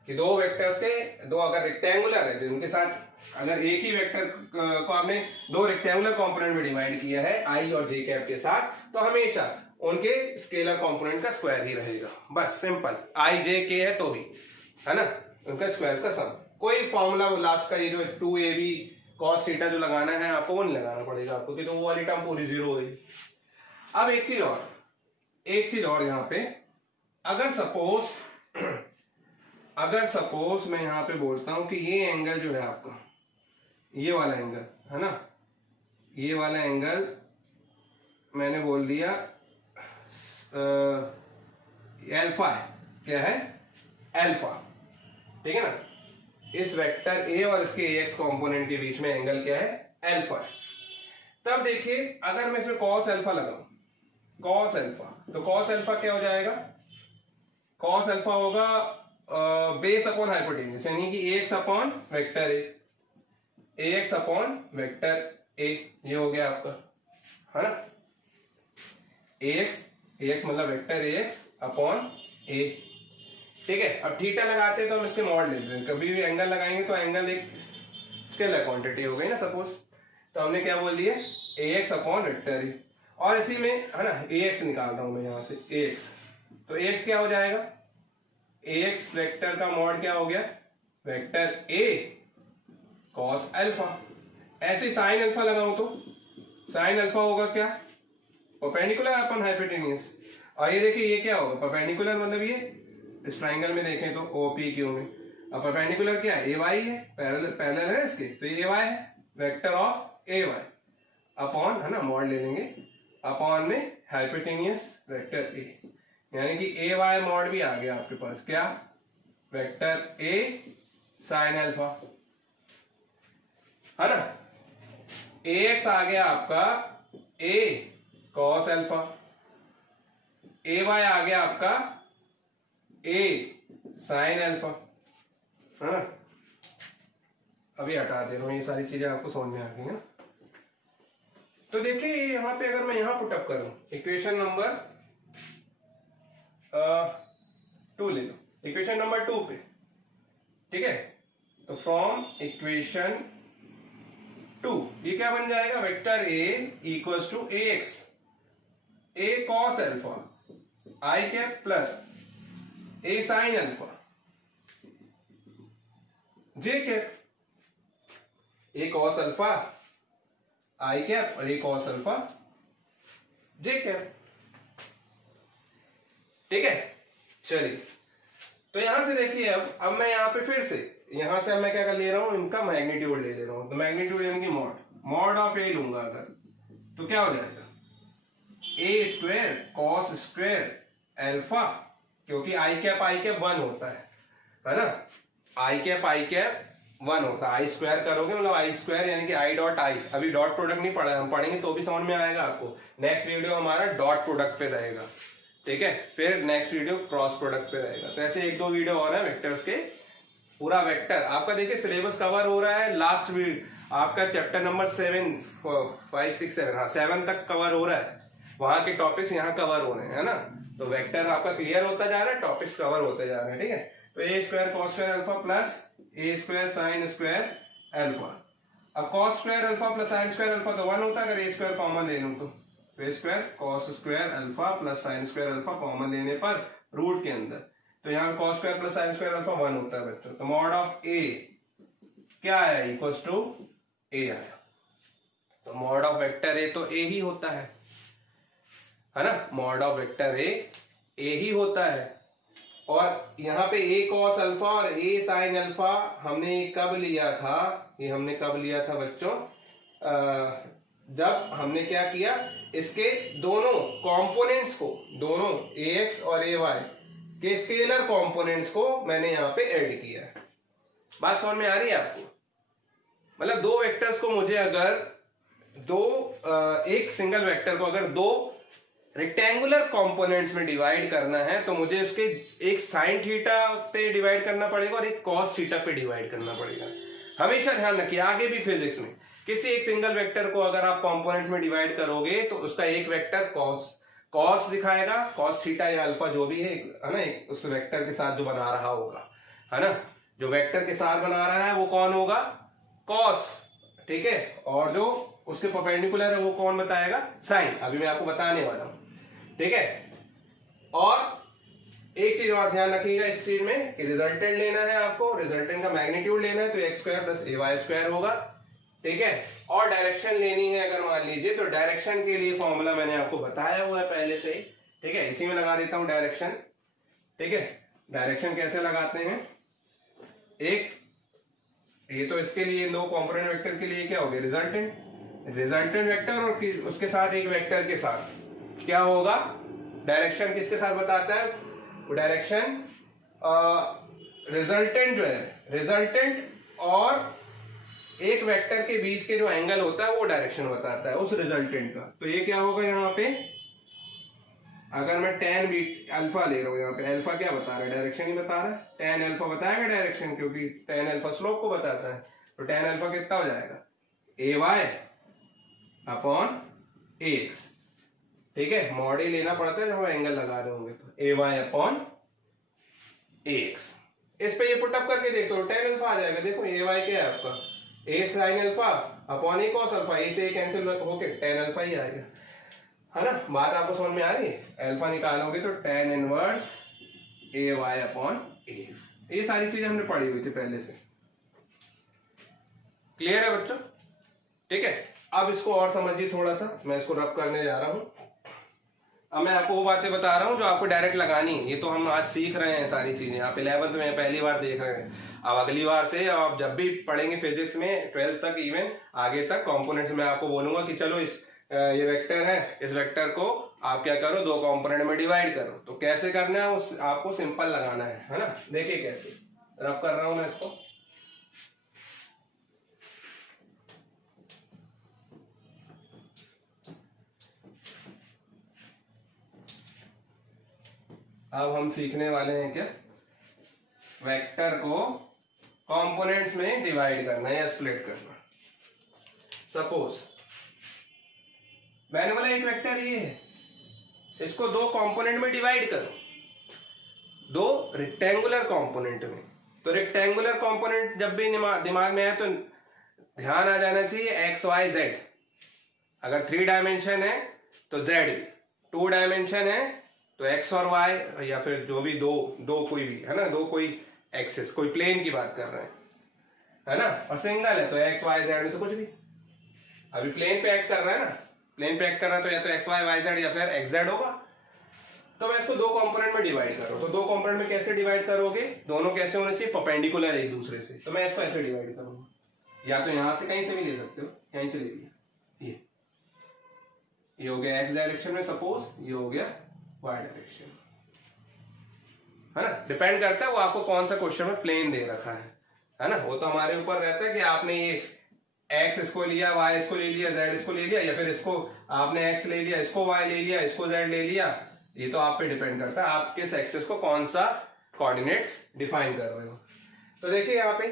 कि दो वेक्टर्स के दो अगर रेक्टेंगुलर है तो उनके साथ अगर एक ही वेक्टर को आपने दो रेक्टेंगुलर कंपोनेंट में डिवाइड किया है आई और जे कैप के साथ, तो हमेशा उनके स्केलर कंपोनेंट का स्क्वायर ही रहेगा। बस सिंपल, आई जे के है तो भी, है ना, उनका स्क्वायर का सम। कोई फॉर्मूला लास्ट का ये जो 2ab cos थीटा जो लगाना है आपको वो नहीं लगाना पड़ेगा आपको, कि तो वो वाली टर्म पूरी 0 होगी। अब एक चीज और यहाँ पे, अगर सपोज मैं यहाँ पे बोलता हूं कि ये एंगल जो है आपका, ये वाला एंगल है ना, ये वाला एंगल मैंने बोल दिया अल्फा है, क्या है अल्फा, ठीक है ना। इस वेक्टर ए और इसके ax कंपोनेंट के बीच में एंगल क्या है अल्फा है। तब देखिए अगर मैं इसमें cos अल्फा लगाऊं, cos अल्फा, तो cos अल्फा क्या हो जाएगा, cos अल्फा होगा बेस अपॉन हाइपोटेन्यूज, यानी कि ax upon vector A, ax upon vector A, ये हो गया आपका, है ना, ax मतलब वेक्टर ax अपॉन ए, ठीक है। अब थीटा लगाते हैं तो हम इसके मॉड लेते हैं, कभी भी एंगल लगाएंगे तो एंगल एक स्केलर क्वांटिटी हो गई ना सपोज, तो हमने क्या बोल दिया ax अपॉन वेक्टर ए, और इसी में है ना ax निकालता हूं मैं यहां से ax, तो ax क्या हो जाएगा, ax वेक्टर का मॉड क्या हो गया वेक्टर a cos अल्फा। ऐसे साइन अल्फा लगाऊं तो साइन अल्फा होगा क्या परपेंडिकुलर अपॉन हाइपोटेन्यूज, और ये देखिए ये क्या होगा परपेंडिकुलर, मतलब ये इस ट्राइंगल में देखें तो OPQ में, अब परपेंडिकुलर क्या है AY है, पैरेलल है इसके, तो ये AY है, वेक्टर ऑफ AY अपॉन, है ना, मॉड ले लेंगे अपॉन में हाइपोटेन्यूज वेक्टर A, यानी कि AY मॉड भी आ गया आपके पास, क्या वेक्टर A साइन अल्फा, है ना, AX आ गया आपका A cos अल्फा, AY आ गया आपका A साइन अल्फा, है ना। अभी हटा दे रहा हूं, ये सारी चीजें आपको समझ में आ गई है ना। तो देखिए यहां पे अगर मैं यहां पुटअप करूं इक्वेशन नंबर 2 ले लो, इक्वेशन नंबर 2 पे, ठीक है, तो फ्रॉम इक्वेशन 2 ये क्या बन जाएगा vector A equals to ax A cos alpha I cap plus A sine alpha J cap, A cos alpha I cap और A cos alpha J cap, ठीक है। चलिए तो यहां से देखिए अब मैं यहां पे फिर से यहां से अब मैं क्या कर ले रहा हूं, इनका मैग्नीट्यूड ले रहा हूं, तो मैग्नीट्यूड यानी कि मॉड ऑफ ए लूंगा अगर, तो क्या हो जाएगा ए स्क्वायर कॉस स्क्वायर अल्फा, क्योंकि आई कैप 1 होता है ना, आई कैप 1 होता है, आई स्क्वायर करोगे मतलब आई स्क्वायर यानी कि आई डॉट आई, अभी डॉट प्रोडक्ट नहीं पढ़ा, हम पढ़ेंगे तो भी समझ में आएगा आपको, नेक्स्ट वीडियो हमारा डॉट प्रोडक्ट पे रहेगा, ठीक है, फिर नेक्स्ट वीडियो क्रॉस प्रोडक्ट पे रहेगा। तो ऐसे 1-2 वीडियो और है वेक्टर्स के, पूरा वेक्टर आपका देखिए सिलेबस कवर हो रहा है, लास्ट आपका चैप्टर नंबर 7 5 6 7 हाँ 7 तक कवर हो रहा है, वहां के टॉपिक्स यहाँ कवर हो रहे हैं, है ना। तो वेक्टर आपका क्लियर होता जा रहा है, टॉपिक्स कवर होते जा रहे हैं, ठीक है। तो A square cos square alpha plus A square sine square alpha, अब cos square alpha plus sine square alpha तो 1 होता है, अगर ए स्क्वायर कॉमन ले लूं तो A square cos square alpha plus sine square alpha common लेने पर रूट के अंदर, तो यहाँ cos square plus sine square alpha 1 होता है बच्चों, तो मॉड ऑफ ए क्या आया इक्वल्स टू ए आया, तो मॉड ऑफ वेक्टर ए तो ए ही होता है ना, मॉड ऑफ वेक्टर ए ही होता है। और यहाँ पे ए कॉस अल्फा और ए साइन अल्फा हमने कब लिया था, ये हमने कब लिया था बच्चों, जब हमने क्या किया, इसके दोनों कंपोनेंट्स को, दोनों ax और ay के स्केलर कंपोनेंट्स को मैंने यहाँ पे ऐड किया है, बात समझ में आ रही है आपको? मतलब दो वेक्टर्स को मुझे अगर एक सिंगल वेक्टर को अगर दो रेक्टेंगुलर कंपोनेंट्स में डिवाइड करना है तो मुझे उसके एक साइन थीटा पे डिवाइड करना पड़ेगा और एक कॉस थीटा पे डिवाइड करना पड़ेगा। हमेशा ध्यान रखिए, आगे भी फिजिक्स में किसी एक सिंगल वेक्टर को अगर आप कंपोनेंट्स में डिवाइड करोगे तो उसका एक वेक्टर कॉस दिखाएगा, कॉस थीटा या अल्फा जो भी है ना, उस वेक्टर के साथ जो बना रहा होगा, है ना, जो वेक्टर के साथ बना रहा है वो कौन होगा? कॉस, ठीक है। और जो उसके परपेंडिकुलर है वो कौन बताएगा? साइन। अभी मैं आपको बताने वाला हूं, ठीक है। और एक चीज और ध्यान रखिएगा इस चीज में कि रिजल्टेंट लेना है आपको, रिजल्टेंट का मैग्नीट्यूड लेना है तो x square plus A Y square होगा, ठीक है। और डायरेक्शन लेनी है अगर मान लीजिए, तो डायरेक्शन के लिए फॉर्मूला मैंने आपको बताया हुआ है पहले से ही, ठीक है। इसी में लगा देता हूं डायरेक्शन, ठीक है। डायरेक्शन कैसे लगाते हैं? एक ये तो इसके लिए दो कंपोनेंट वेक्टर के लिए क्या हो गया? रिजल्टेंट वेक्टर और उसके साथ एक वेक्टर के साथ क्या होगा? डायरेक्शन किसके साथ बताता है? वो डायरेक्शन रिजल्टेंट जो है, रिजल्टेंट और एक वेक्टर के बीच के जो एंगल होता है वो डायरेक्शन बताता है उस रिजल्टेंट का। तो ये क्या होगा यहाँ पे? अगर मैं tan अल्फा ले रहा हूं, यहाँ पे अल्फा क्या बता रहा है? डायरेक्शन ही बता रहा है। tan अल्फा बताएगा डायरेक्शन, क्योंकि tan अल्फा स्लोप को बताता है। तो tan अल्फा कितना हो जाएगा? ay अपॉन ax, ठीक है। मॉड ही लेना पड़ता है जब हम एंगल लगा रहे होंगे, तो ay अपॉन ax। इस पे ये पुटअप करके देखो तो tan अल्फा आ जाएगा। देखो ay क्या है आपका? a sin alpha upon a cos alpha, a से कैंसिल होके tan अल्फा ही आएगा, है ना। बात आपको समझ में आ रही है? अल्फा निकालोगे तो tan इनवर्स ए वाई अपॉन एक्स। ये सारी चीजें हमने पढ़ी हुई थी पहले से। क्लियर है बच्चों? ठीक है। अब इसको और समझिए थोड़ा सा, मैं इसको रब करने जा रहा हूं। अब मैं आपको वो बातें बता रहा हूं जो आपको डायरेक्ट लगानी है। ये तो हम आज सीख रहे हैं सारी चीजें, आप 11th में पहली बार देख रहे हैं। अब अगली बार से आप जब भी पढ़ेंगे फिजिक्स में 12th तक, इवन आगे तक कंपोनेंट्स में आपको बोलूंगा कि चलो ये वेक्टर है, इस वेक्टर को आप क्या करो, दो कंपोनेंट में डिवाइड करो। तो कैसे करना है उस आपको सिंपल लगाना है ना। देखिए कैसे रब कर रहा हूं मैं इसको। अब हम सीखने वाले हैं क्या? वेक्टर को कंपोनेंट्स में डिवाइड करना या स्प्लिट करना। सपोज मैंने बोला एक वेक्टर ये है, इसको दो कंपोनेंट में डिवाइड करो, दो रेक्टेंगुलर कंपोनेंट में। तो रेक्टेंगुलर कंपोनेंट जब भी दिमाग में आए तो ध्यान आ जाना चाहिए एक्स वाई जेड। अगर 3 डायमेंशन है तो जेड भी, 2 डायमेंशन है तो एक्स और वाई, या फिर जो भी दो कोई भी है ना, दो कोई एक्सिस, कोई प्लेन की बात कर रहे हैं, है ना। और सिंगल है तो एक्स वाई जेड में से कुछ भी। अभी प्लेन पे एक्ट कर रहा है ना, प्लेन पे एक्ट कर रहा है तो या तो एक्स वाई वाई जेड या फिर एक्स जेड होगा। तो मैं इसको दो कंपोनेंट में डिवाइड कर रहा हूं। तो दो कंपोनेंट में कैसे डिवाइड करोगे? दोनों कैसे होने चाहिए? परपेंडिकुलर एक दूसरे से। तो मैं इसको ऐसे डिवाइड करूंगा, या तो यहां से कहीं से भी ले सकते हो, यहीं से ले लिया। ये हो गया एक्स डायरेक्शन में, सपोज ये हो गया वाई डायरेक्शन, है ना। डिपेंड करता है वो आपको कौन सा क्वेश्चन में प्लेन दे रखा है ना। वो तो हमारे ऊपर रहता है कि आपने ये एक्स इसको लिया, वाई इसको ले लिया, जेड इसको ले लिया, या फिर इसको आपने एक्स ले लिया, इसको वाई ले लिया, इसको जेड ले लिया। ये तो आप पे डिपेंड करता है आप किस एक्सिस को कौन सा कोऑर्डिनेट्स डिफाइन कर रहे हो। तो देखिए यहाँ पे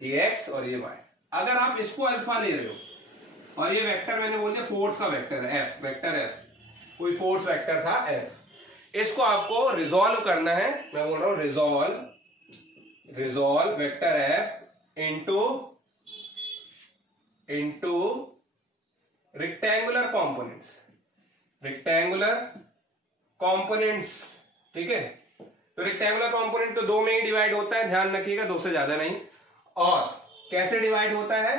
ये एक्स और ये वाई, अगर आप इसको अल्फा ले रहे हो और ये वेक्टर मैंने बोल दिया फोर्स का वेक्टर है एफ, वेक्टर एफ, कोई फोर्स वेक्टर था एफ, इसको आपको रिजॉल्व करना है। मैं बोल रहा हूं resolve vector F into rectangular components, ठीक है। तो रेक्टेंगुलर कंपोनेंट तो दो में ही डिवाइड होता है, ध्यान रखिएगा, दो से ज्यादा नहीं। और कैसे डिवाइड होता है?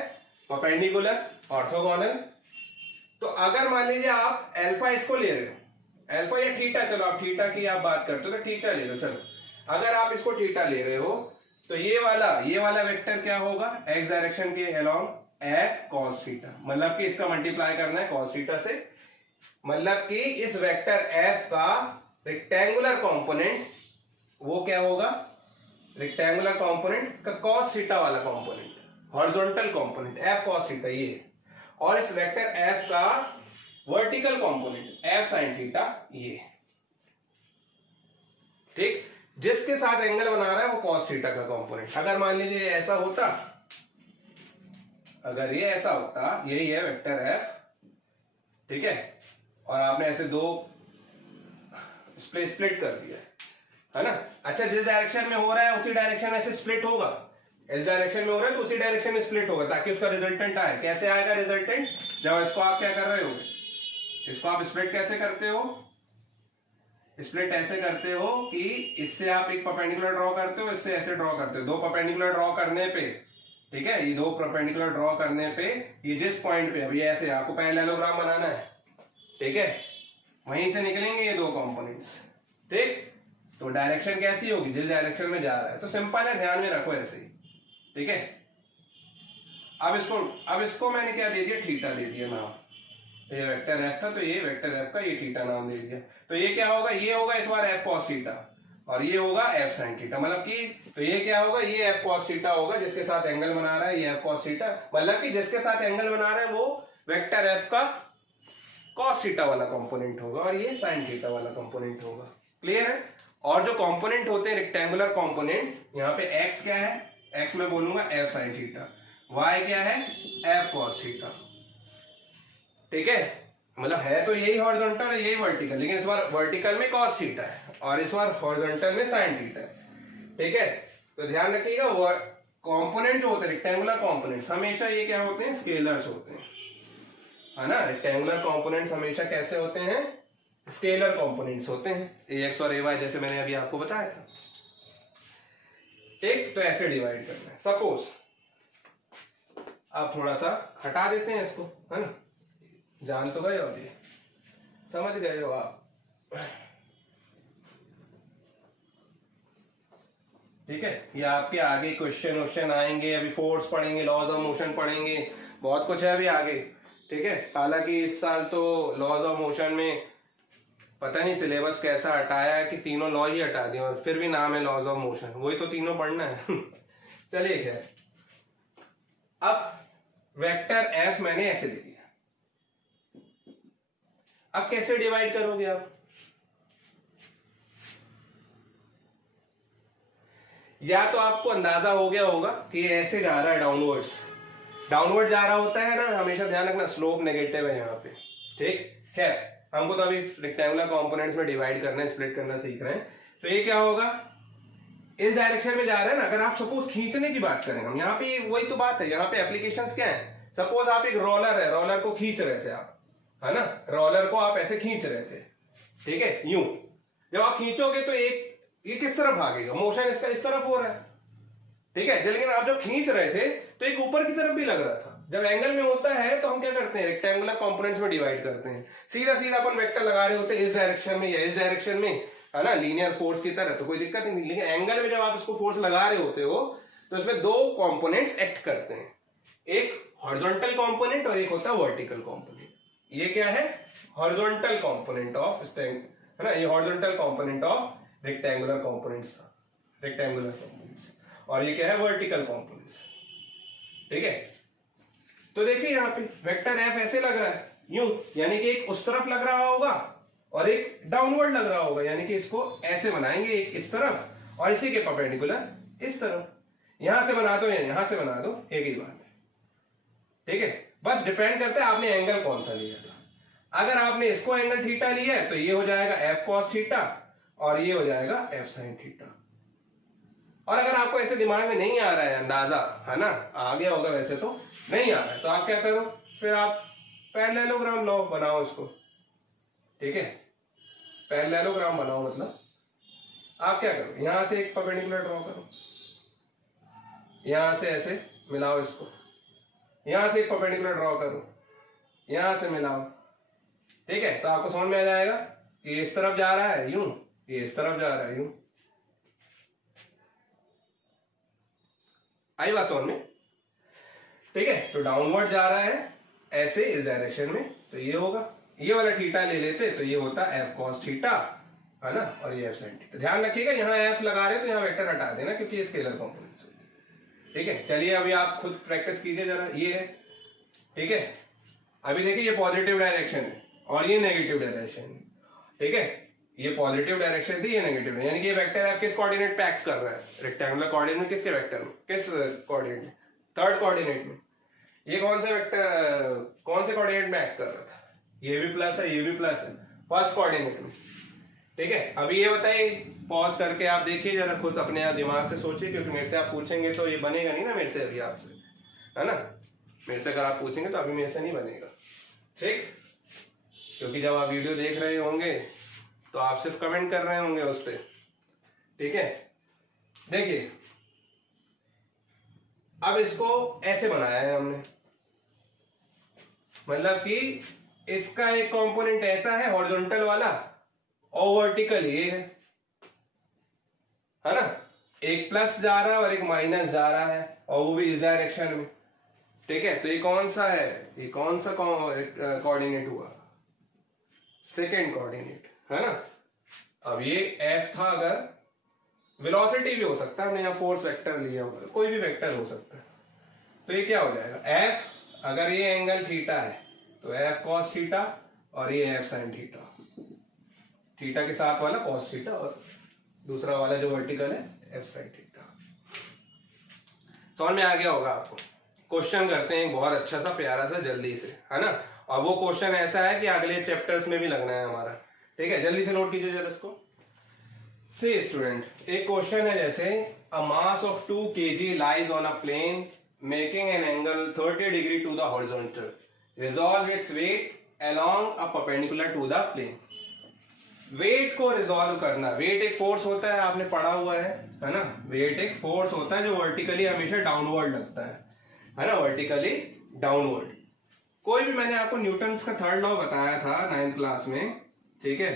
Perpendicular, orthogonal. तो अगर मान लीजिए आप अल्फा इसको ले रहे हो, अल्फा या थीटा, चलो आप थीटा की आप बात करते हो तो थीटा ले लो, चलो। अगर आप इसको थीटा ले रहे हो तो ये वाला वेक्टर क्या होगा? एक्स डायरेक्शन के अलोंग एफ कॉस थीटा, मतलब कि इसका मल्टीप्लाई करना है कॉस थीटा से, मतलब कि इस वेक्टर एफ का रेक्टेंगुलर कंपोनेंट वो क्या होगा? रेक्टेंगुलर कंपोनेंट का cos थीटा वाला component, horizontal component f cos theta ये, और इस वेक्टर f का vertical component f sin theta ये। ठीक, जिसके साथ एंगल बना रहा है वो cos थीटा का कंपोनेंट। अगर मान लीजिए ऐसा होता, अगर ये ऐसा होता, यही है वेक्टर f, ठीक है, और आपने ऐसे दो स्प्लिट कर दिया है ना। अच्छा, जिस डायरेक्शन में हो रहा है उसी डायरेक्शन में से स्प्लिट होगा, इस डायरेक्शन में हो रहा है तो उसी डायरेक्शन में स्प्लिट होगा, ताकि उसका रिजल्टेंट आए। कैसे आएगा रिजल्टेंट? जब इसको आप क्या कर रहे हो, इसको आप स्प्लिट कैसे करते हो? स्प्लिट ऐसे करते हो कि इससे आप एक परपेंडिकुलर ड्रॉ करते हो, इससे ऐसे ड्रॉ करते हो। दो परपेंडिकुलर ड्रॉ करने पे, ठीक है, ये दो परपेंडिकुलर ड्रॉ करने पे ये जिस पॉइंट पे, अभी ऐसे आपको पैरेललोग्राम बनाना है, ठीक है, वहीं से निकलेंगे ये दो कंपोनेंट्स। ठीक, तो डायरेक्शन कैसी होगी? जिस डायरेक्शन में जा रहा है। तो सिंपल है, ध्यान में रखो ऐसे ही, ठीक है। अब इसको मैंने क्या दे दिया? थीटा दे दिया नाम। ये वेक्टर एफ था तो ये वेक्टर एफ का ये थीटा नाम दे दिया। तो ये क्या होगा? ये होगा इस बार एफ कॉस थीटा, और ये होगा एफ साइन थीटा। मतलब कि तो ये क्या होगा? ये एफ कॉस थीटा होगा, जिसके साथ एंगल बना रहा है ये एफ कॉस थीटा। मतलब कि जिसके साथ एंगल बना रहा है वो वेक्टर एफ का कॉस थीटा वाला कंपोनेंट होगा, और ये साइन थीटा वाला कंपोनेंट होगा। क्लियर है? और जो कंपोनेंट होते हैं रेक्टेंगुलर कंपोनेंट, यहाँ पे एक्स क्या है? एक्स में बोलूंगा एफ साइन थीटा, वाई क्या है? F cos theta. ठीक है, मतलब है तो यही हॉरिजॉन्टल है यही वर्टिकल, लेकिन इस बार वर्टिकल में कॉस थीटा है और इस बार हॉरिजॉन्टल में साइन थीटा है। ठीक है, तो ध्यान रखिएगा कंपोनेंट जो होते हैं रेक्टेंगुलर कंपोनेंट्स हमेशा ये क्या होते हैं? स्केलर्स होते हैं, है ना। रेक्टेंगुलर कंपोनेंट्स हमेशा कैसे होते हैं? स्केलर कंपोनेंट्स होते हैं, ax और ay, जैसे मैंने अभी आपको बताया था। एक तो ऐसे डिवाइड करना है। सपोज आप थोड़ा सा हटा देते हैं इसको, है ना, जान तो गए हो, अभी समझ गए हो आप। ठीक है, ये आपके आगे क्वेश्चन आएंगे, अभी फोर्स पढ़ेंगे, लॉज ऑफ मोशन पढ़ेंगे, बहुत कुछ है अभी आगे। ठीक है, हालांकि इस साल तो लॉज ऑफ मोशन में पता नहीं सिलेबस कैसा हटाया है कि तीनों लॉ ही हटा दिए, और फिर भी नाम है लॉज ऑफ मोशन, वही तो तीनों पढ़ना है। चलिए खैर, अब वेक्टर एफ मैंने ऐसे दे दिया, अब कैसे डिवाइड करोगे आप? या तो आपको अंदाजा हो गया होगा कि ऐसे जा रहा है डाउनवर्ड जा रहा होता है ना, हमेशा ध्यान रखना स्लोप नेगेटिव है यहाँ पे। ठीक, खैर हमको तो अभी रेक्टेंगुलर कंपोनेंट्स में डिवाइड करना है, स्प्लिट करना सीख रहे हैं। तो ये क्या होगा? इस डायरेक्शन में जा रहा है ना, अगर आप सपोज खींचने की बात करें हम, यहाँ पे वही तो बात है, यहाँ पे एप्लीकेशंस क्या है? सपोज आप एक रोलर है, रोलर को खींच रहे थे आप, है ना, रोलर को आप ऐसे खींच रहे थे, ठीक है, यूं। जब आप खींचोगे तो ये किस तरफ भागेगा? मोशन इसका इस तरफ हो रहा है, ठीक है, लेकिन आप जब खींच रहे थे तो एक ऊपर की तरफ भी लग रहा था। जब एंगल में होता है तो हम क्या करते हैं? रेक्टेंगुलर कंपोनेंट्स में डिवाइड करते हैं। सीधा अपन वेक्टर लगा रहे होते हैं इस डायरेक्शन में या इस डायरेक्शन में, है ना, लीनियर फोर्स की तरह, तो कोई दिक्कत नहीं। लेकिन एंगल में जब आप इसको फोर्स लगा रहे होते हो तो इसमें दो कंपोनेंट्स एक्ट करते हैं, एक हॉरिजॉन्टल कंपोनेंट और एक होता है वर्टिकल कंपोनेंट। ये क्या है? हॉरिजॉन्टल कंपोनेंट ऑफ, है ना, ये horizontal component of rectangular components, और ये क्या है? Vertical components. ठीक है, तो देखिए यहाँ पे वेक्टर एफ ऐसे लग रहा है यूं, यानी कि एक उस तरफ लग रहा होगा और एक डाउनवर्ड लग रहा होगा, यानी कि इसको ऐसे बनाएंगे, एक इस तरफ और इसी के परपेंडिकुलर इस तरफ। यहां से बना दो या यहां से बना दो, एक ही बात है। ठीक है, बस डिपेंड करता है आपने एंगल कौन सा लिया था। अगर आपने इसको एंगल थीटा लिया है तो ये हो जाएगा एफ कॉस थीटा और ये हो जाएगा एफ साइन थीटा। और अगर आपको ऐसे दिमाग में नहीं आ रहा है अंदाजा, है ना, आ गया होगा वैसे तो, नहीं आ रहा है तो आप क्या करो, फिर आप पैरेललोग्राम लॉ बनाओ इसको। ठीक है, पैरेललोग्राम बनाओ, मतलब आप क्या करो, यहां से एक परपेंडिकुलर ड्रॉ करो, यहां से ऐसे मिलाओ इसको, यहां से एक परपेंडिकुलर ड्रॉ करो, यहां से मिलाओ। ठीक है, तो आपको समझ में आ जाएगा कि इस तरफ जा रहा है यूं, ये इस तरफ जा रहा है यूं। आई बात समझ में? ठीक है, तो डाउनवर्ड जा रहा है ऐसे इस डायरेक्शन में, तो ये होगा, ये वाला थीटा ले लेते तो ये होता एफ कॉस थीटा, है ना, और ये f sin थीटा। ध्यान रखिएगा यहाँ f लगा रहे तो यहाँ वेक्टर हटा देना क्योंकि ये स्केलर कॉम्पोनेंट्स है। ठीक है, चलिए अभी आप खुद प्रैक्टिस कीजिए जरा। ये है, ठीक है, अभी देखिए ये पॉजिटिव डायरेक्शन है और ये नेगेटिव डायरेक्शन है। ठीक है, ये पॉजिटिव डायरेक्शन थी, ये नेगेटिव, यानी कि ये वेक्टर आप किस कोऑर्डिनेट पे एक्ट कर रहा है? रेक्टेंगुलर कोऑर्डिनेट में, किसके वेक्टर में, किस कोऑर्डिनेट में? थर्ड कोऑर्डिनेट में। ये कौन सा वेक्टर कौन से कोऑर्डिनेट में एक्ट कर रहा था? ये भी प्लस है, ये भी प्लस है, फर्स्ट कोऑर्डिनेट में। ठीक है, अभी ये बताइए, पॉज करके आप देखिए जरा, खुद अपने आप दिमाग से सोचिए, क्योंकि मेरे से आप पूछेंगे तो ये बनेगा नहीं ना मेरे से अभी आपसे, है ना। मेरे से अगर आप पूछेंगे तो अभी मेरे से नहीं बनेगा, ठीक, क्योंकि जब आप वीडियो देख रहे होंगे तो आप सिर्फ कमेंट कर रहे होंगे उस पर। ठीक है, देखिए अब इसको ऐसे बनाया है हमने, मतलब कि इसका एक कंपोनेंट ऐसा है हॉरिजॉन्टल वाला और वर्टिकल ये है ना। एक प्लस जा रहा है और एक माइनस जा रहा है, और वो भी इस डायरेक्शन में। ठीक है, तो ये कौन सा है? ये कौन सा कोऑर्डिनेट हुआ? सेकेंड कोऑर्डिनेट, है ना। अब ये f था, अगर वेलोसिटी भी हो सकता है, हमने यहाँ फोर्स वेक्टर लिया हुआ है, कोई भी वेक्टर हो सकता है, तो ये क्या हो जाएगा? f, अगर ये एंगल थीटा है तो f cos थीटा, और ये f sin थीटा, थीटा के साथ वाला cos थीटा, और दूसरा वाला जो वर्टिकल है f sin थीटा। समझ में आ गया होगा आपको। क्वेश्चन करते हैं बहुत अच्छा सा प्यारा सा जल्दी से, है ना। और वो क्वेश्चन ऐसा है कि अगले चैप्टर्स में भी लगना है हमारा। ठीक है, जल्दी से नोट कीजिए जरा इसको। सी स्टूडेंट, एक क्वेश्चन है जैसे, a mass of 2 kg lies on a plane making an angle 30 degree to the horizontal, resolve its weight along a perpendicular to the plane. Weight को रिजॉल्व करना, वेट एक फोर्स होता है, आपने पढ़ा हुआ है ना। वेट एक फोर्स होता है जो वर्टिकली हमेशा डाउनवर्ड लगता है ना, वर्टिकली डाउनवर्ड। कोई भी, मैंने आपको न्यूटन का थर्ड लॉ बताया था 9th क्लास में, ठीक है,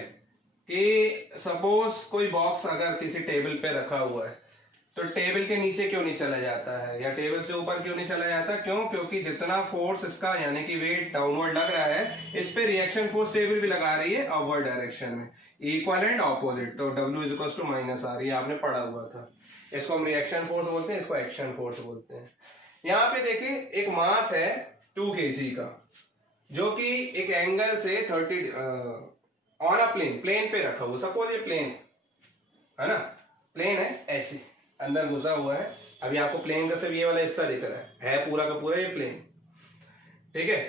कि सपोज कोई बॉक्स अगर किसी टेबल पे रखा हुआ है तो टेबल के नीचे क्यों नहीं चला जाता है, या टेबल से ऊपर क्यों नहीं चला जाता? क्यों? क्योंकि जितना फोर्स इसका यानी कि वेट डाउनवर्ड लग रहा है, इस पे रिएक्शन फोर्स टेबल भी लगा रही है अपवर्ड डायरेक्शन में, इक्वल एंड ऑपोजिट। तो W equal to minus R, ये आपने पढ़ा हुआ था। इसको हम रिएक्शन फोर्स बोलते हैं, इसको एक्शन फोर्स बोलते हैं। यहाँ पे देखिए एक मास है 2 kg का, जो कि एक एंगल से 30 ऑन अ प्लेन पे रखा हुआ। सपोज ये प्लेन है ना, प्लेन है ऐसे अंदर घुसा हुआ है। अभी आपको प्लेन का सिर्फ ये वाला हिस्सा दिख रहा है पूरा का पूरा ये प्लेन। ठीक है,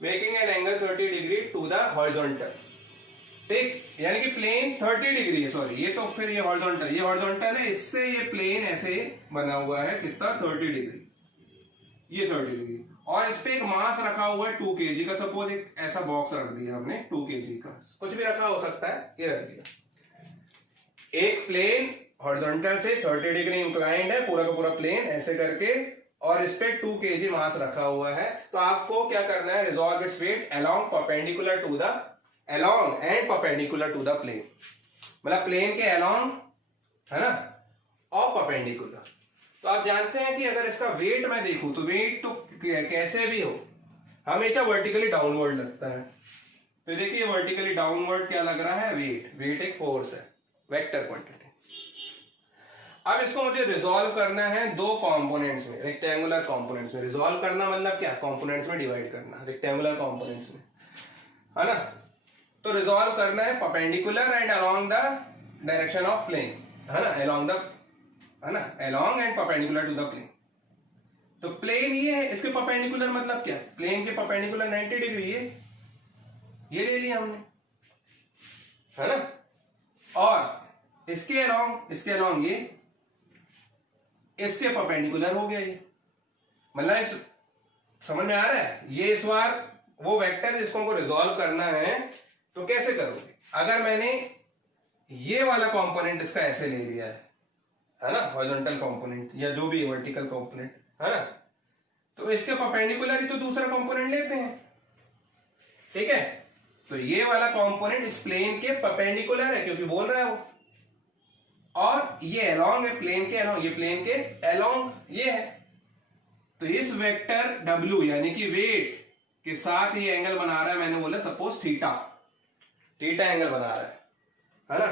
making an angle 30 degree to the horizontal. ठीक, यानी कि प्लेन 30 डिग्री है, सॉरी, ये तो फिर ये हॉरिजॉन्टल है, इससे ये प्लेन ऐसे बना हुआ है, कितना? 30 डिग्री, ये 30 डिग्री, और इस पे एक मास रखा हुआ है 2 kg का। सपोज एक ऐसा बॉक्स रख दिया हमने 2 kg का, कुछ भी रखा हो सकता है, ये रख दिया। एक प्लेन हॉरिजॉन्टल से 30 डिग्री इंक्लाइंड है, पूरा का पूरा प्लेन ऐसे करके, और इस पे 2 kg मास रखा हुआ है। तो आपको क्या करना है? Resolve its weight along perpendicular to the along and perpendicular to the plane, मतलब प्लेन के अलोंग, है ना, और परपेंडिकुलर। तो आप जानते हैं कि अगर इसका वेट मैं देखूं तो वेट तो कैसे भी हो हमेशा वर्टिकली डाउनवर्ड लगता है। तो देखिए वर्टिकली डाउनवर्ड क्या लग रहा है? वेट एक फोर्स है, वेक्टर क्वांटिटी। अब इसको मुझे रिजॉल्व करना है 2 कंपोनेंट्स में, रेक्टेंगुलर कंपोनेंट्स में। रिजॉल्व करना मतलब क्या? कंपोनेंट्स में डिवाइड करना, रेक्टेंगुलर कंपोनेंट्स में, है ना। तो रिजॉल्व करना है perpendicular and along the direction of plane, है ना, अलोंग द, है ना, along and perpendicular to the plane. तो प्लेन ये है, इसके परपेंडिकुलर मतलब क्या? प्लेन के परपेंडिकुलर 90 डिग्री, ये ले लिया हमने, है ना। और इसके अलोंग ये, इसके परपेंडिकुलर हो गया ये, मतलब इस, समझ में आ रहा है? ये इस बार वो वेक्टर जिसको हमको रिजॉल्व करना है, तो कैसे करोगे? अगर मैंने ये वाला कंपोनेंट इसका ऐसे ले लिया है ना, हॉरिजॉन्टल कंपोनेंट या जो भी वर्टिकल कंपोनेंट, है ना, तो इसके परपेंडिकुलर ही तो दूसरा कंपोनेंट लेते हैं। ठीक है, तो ये वाला कंपोनेंट इस प्लेन के परपेंडिकुलर है, क्योंकि बोल रहा है वो, और ये अलोंग है, प्लेन के अलोंग, ये प्लेन के अलोंग ये है। तो इस वेक्टर W यानी कि वेट के साथ ये एंगल बना रहा है, मैंने बोला सपोज थीटा एंगल बना रहा है। है ना।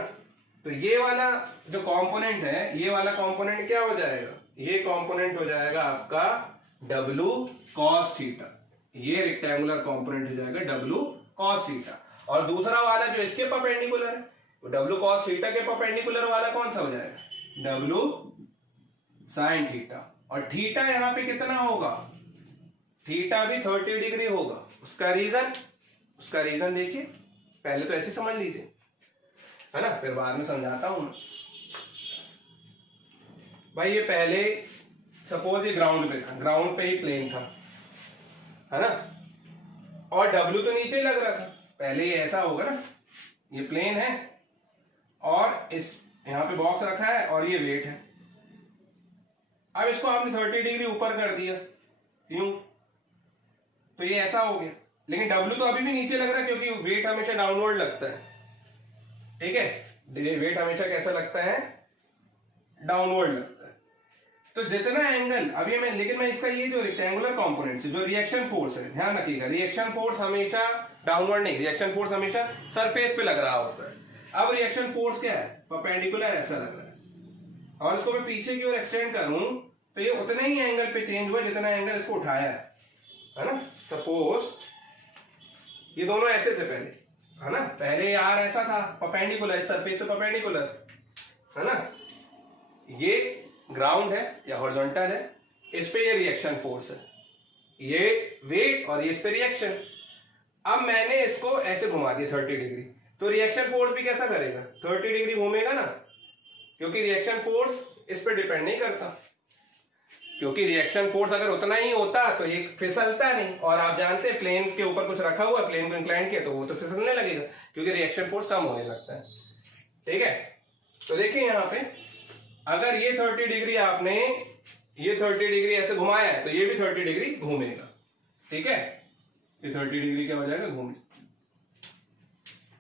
तो ये वाला जो कंपोनेंट है, ये वाला कंपोनेंट क्या हो जाएगा, ये कंपोनेंट हो जाएगा आपका W cos थीटा, ये रेक्टेंगुलर कंपोनेंट हो जाएगा W cos थीटा। और दूसरा वाला जो इसके परपेंडिकुलर है, W cos थीटा के परपेंडिकुलर वाला कौन सा हो जाएगा, W sin थीटा। और थीटा यहां पे कितना होगा, थीटा भी 30 डिग्री होगा। उसका रीजन देखिए, पहले तो ऐसे समझ लीजिए, है ना, फिर बाद में समझाता हूं मैं। भाई ये पहले सपोज ये ग्राउंड पे था, ग्राउंड पे ही प्लेन था, है ना, और W तो नीचे ही लग रहा था। पहले ये ऐसा होगा ना, ये प्लेन है और इस यहां पे बॉक्स रखा है और ये वेट है। अब इसको आपने 30 डिग्री ऊपर कर दिया यूं, तो ये ऐसा हो गया। लेकिन W तो अभी भी नीचे लग रहा है क्योंकि वेट हमेशा डाउनवर्ड लगता है, ठीक है, वेट हमेशा कैसा लगता है, डाउनवर्ड लगता है। तो जितना एंगल अभी मैं, लेकिन मैं इसका ये जो रेक्टेंगुलर कंपोनेंट है, जो रिएक्शन फोर्स है, ध्यान रखिएगा, रिएक्शन फोर्स हमेशा डाउनवर्ड नहीं, रिएक्शन फोर्स हमेशा सरफेस पे लग रहा होता है। अब रिएक्शन फोर्स क्या है, परपेंडिकुलर ऐसा लग रहा है, और इसको मैं पीछे की ओर एक्सटेंड करूं तो ये उतने ही एंगल पे चेंज हुआ जितना एंगल इसको उठाया है ना। सपोज ये दोनों ऐसे थे पहले, है ना, पहले यार ऐसा था परपेंडिकुलर, सरफेस पे परपेंडिकुलर, है ना, ये ग्राउंड है या हॉरिजॉन्टल है, इस पे ये रिएक्शन फोर्स है, ये वेट और ये इस पे रिएक्शन। अब मैंने इसको ऐसे घुमा दिया 30 डिग्री, तो रिएक्शन फोर्स भी कैसा करेगा, 30 डिग्री घूमेगा ना, क्योंकि रिएक्शन फोर्स इस पे डिपेंड नहीं करता, क्योंकि रिएक्शन फोर्स अगर उतना ही होता तो ये फिसलता नहीं। और आप जानते हैं प्लेन के ऊपर कुछ रखा हुआ है, प्लेन को इंक्लाइन किया तो वो तो फिसलने लगेगा, क्योंकि रिएक्शन फोर्स कम होने लगता है, ठीक है। तो देखिए यहां पे अगर ये 30 डिग्री आपने, ये 30 डिग्री ऐसे घुमाया है तो ये भी 30 डिग्री घूमेगा, ठीक है, ये 30 डिग्री क्या हो जाएगा, घूमे,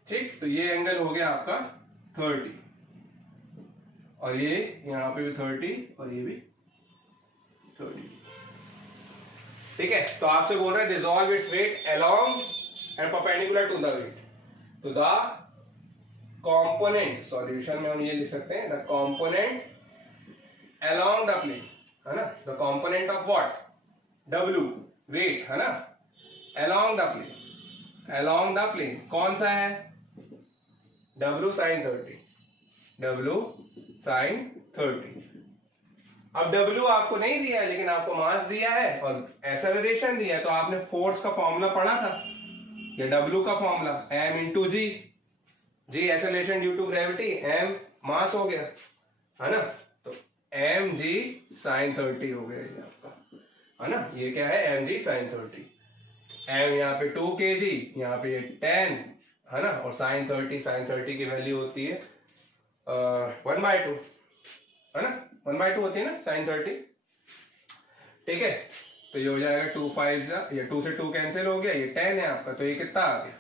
ठीक। तो ये एंगल हो गया आपका 30, और ये यहां पे भी 30 और ये भी 30, ठीक है। तो आपसे बोल रहे हैं dissolve its weight along and perpendicular to the weight, तो द कंपोनेंट, सॉल्यूशन में हम ये लिख सकते हैं, the component along the plane, है ना, the component of what, W weight, है ना, along the plane, along the plane कौन सा है, W sin 30, W sin 30। अब W आपको नहीं दिया है, लेकिन आपको मास दिया है और एक्सेलरेशन दिया है, तो आपने फोर्स का फॉर्मूला पढ़ा था, ये W का formula m into g, g acceleration due to gravity, m mass हो गया, है ना, तो mg sin 30 हो गया ये आपका, है ना, ये क्या है, mg sin 30, m यहाँ पे 2 kg, यहाँ पे 10, है ना, और sin 30 की वैल्यू होती है 1/2, है ना, 1/2 होती है ना sin 30, ठीक है। तो ये हो जाएगा 2 5, ये 2 से 2 कैंसिल हो गया, ये 10 है आपका, तो ये कितना आ गया,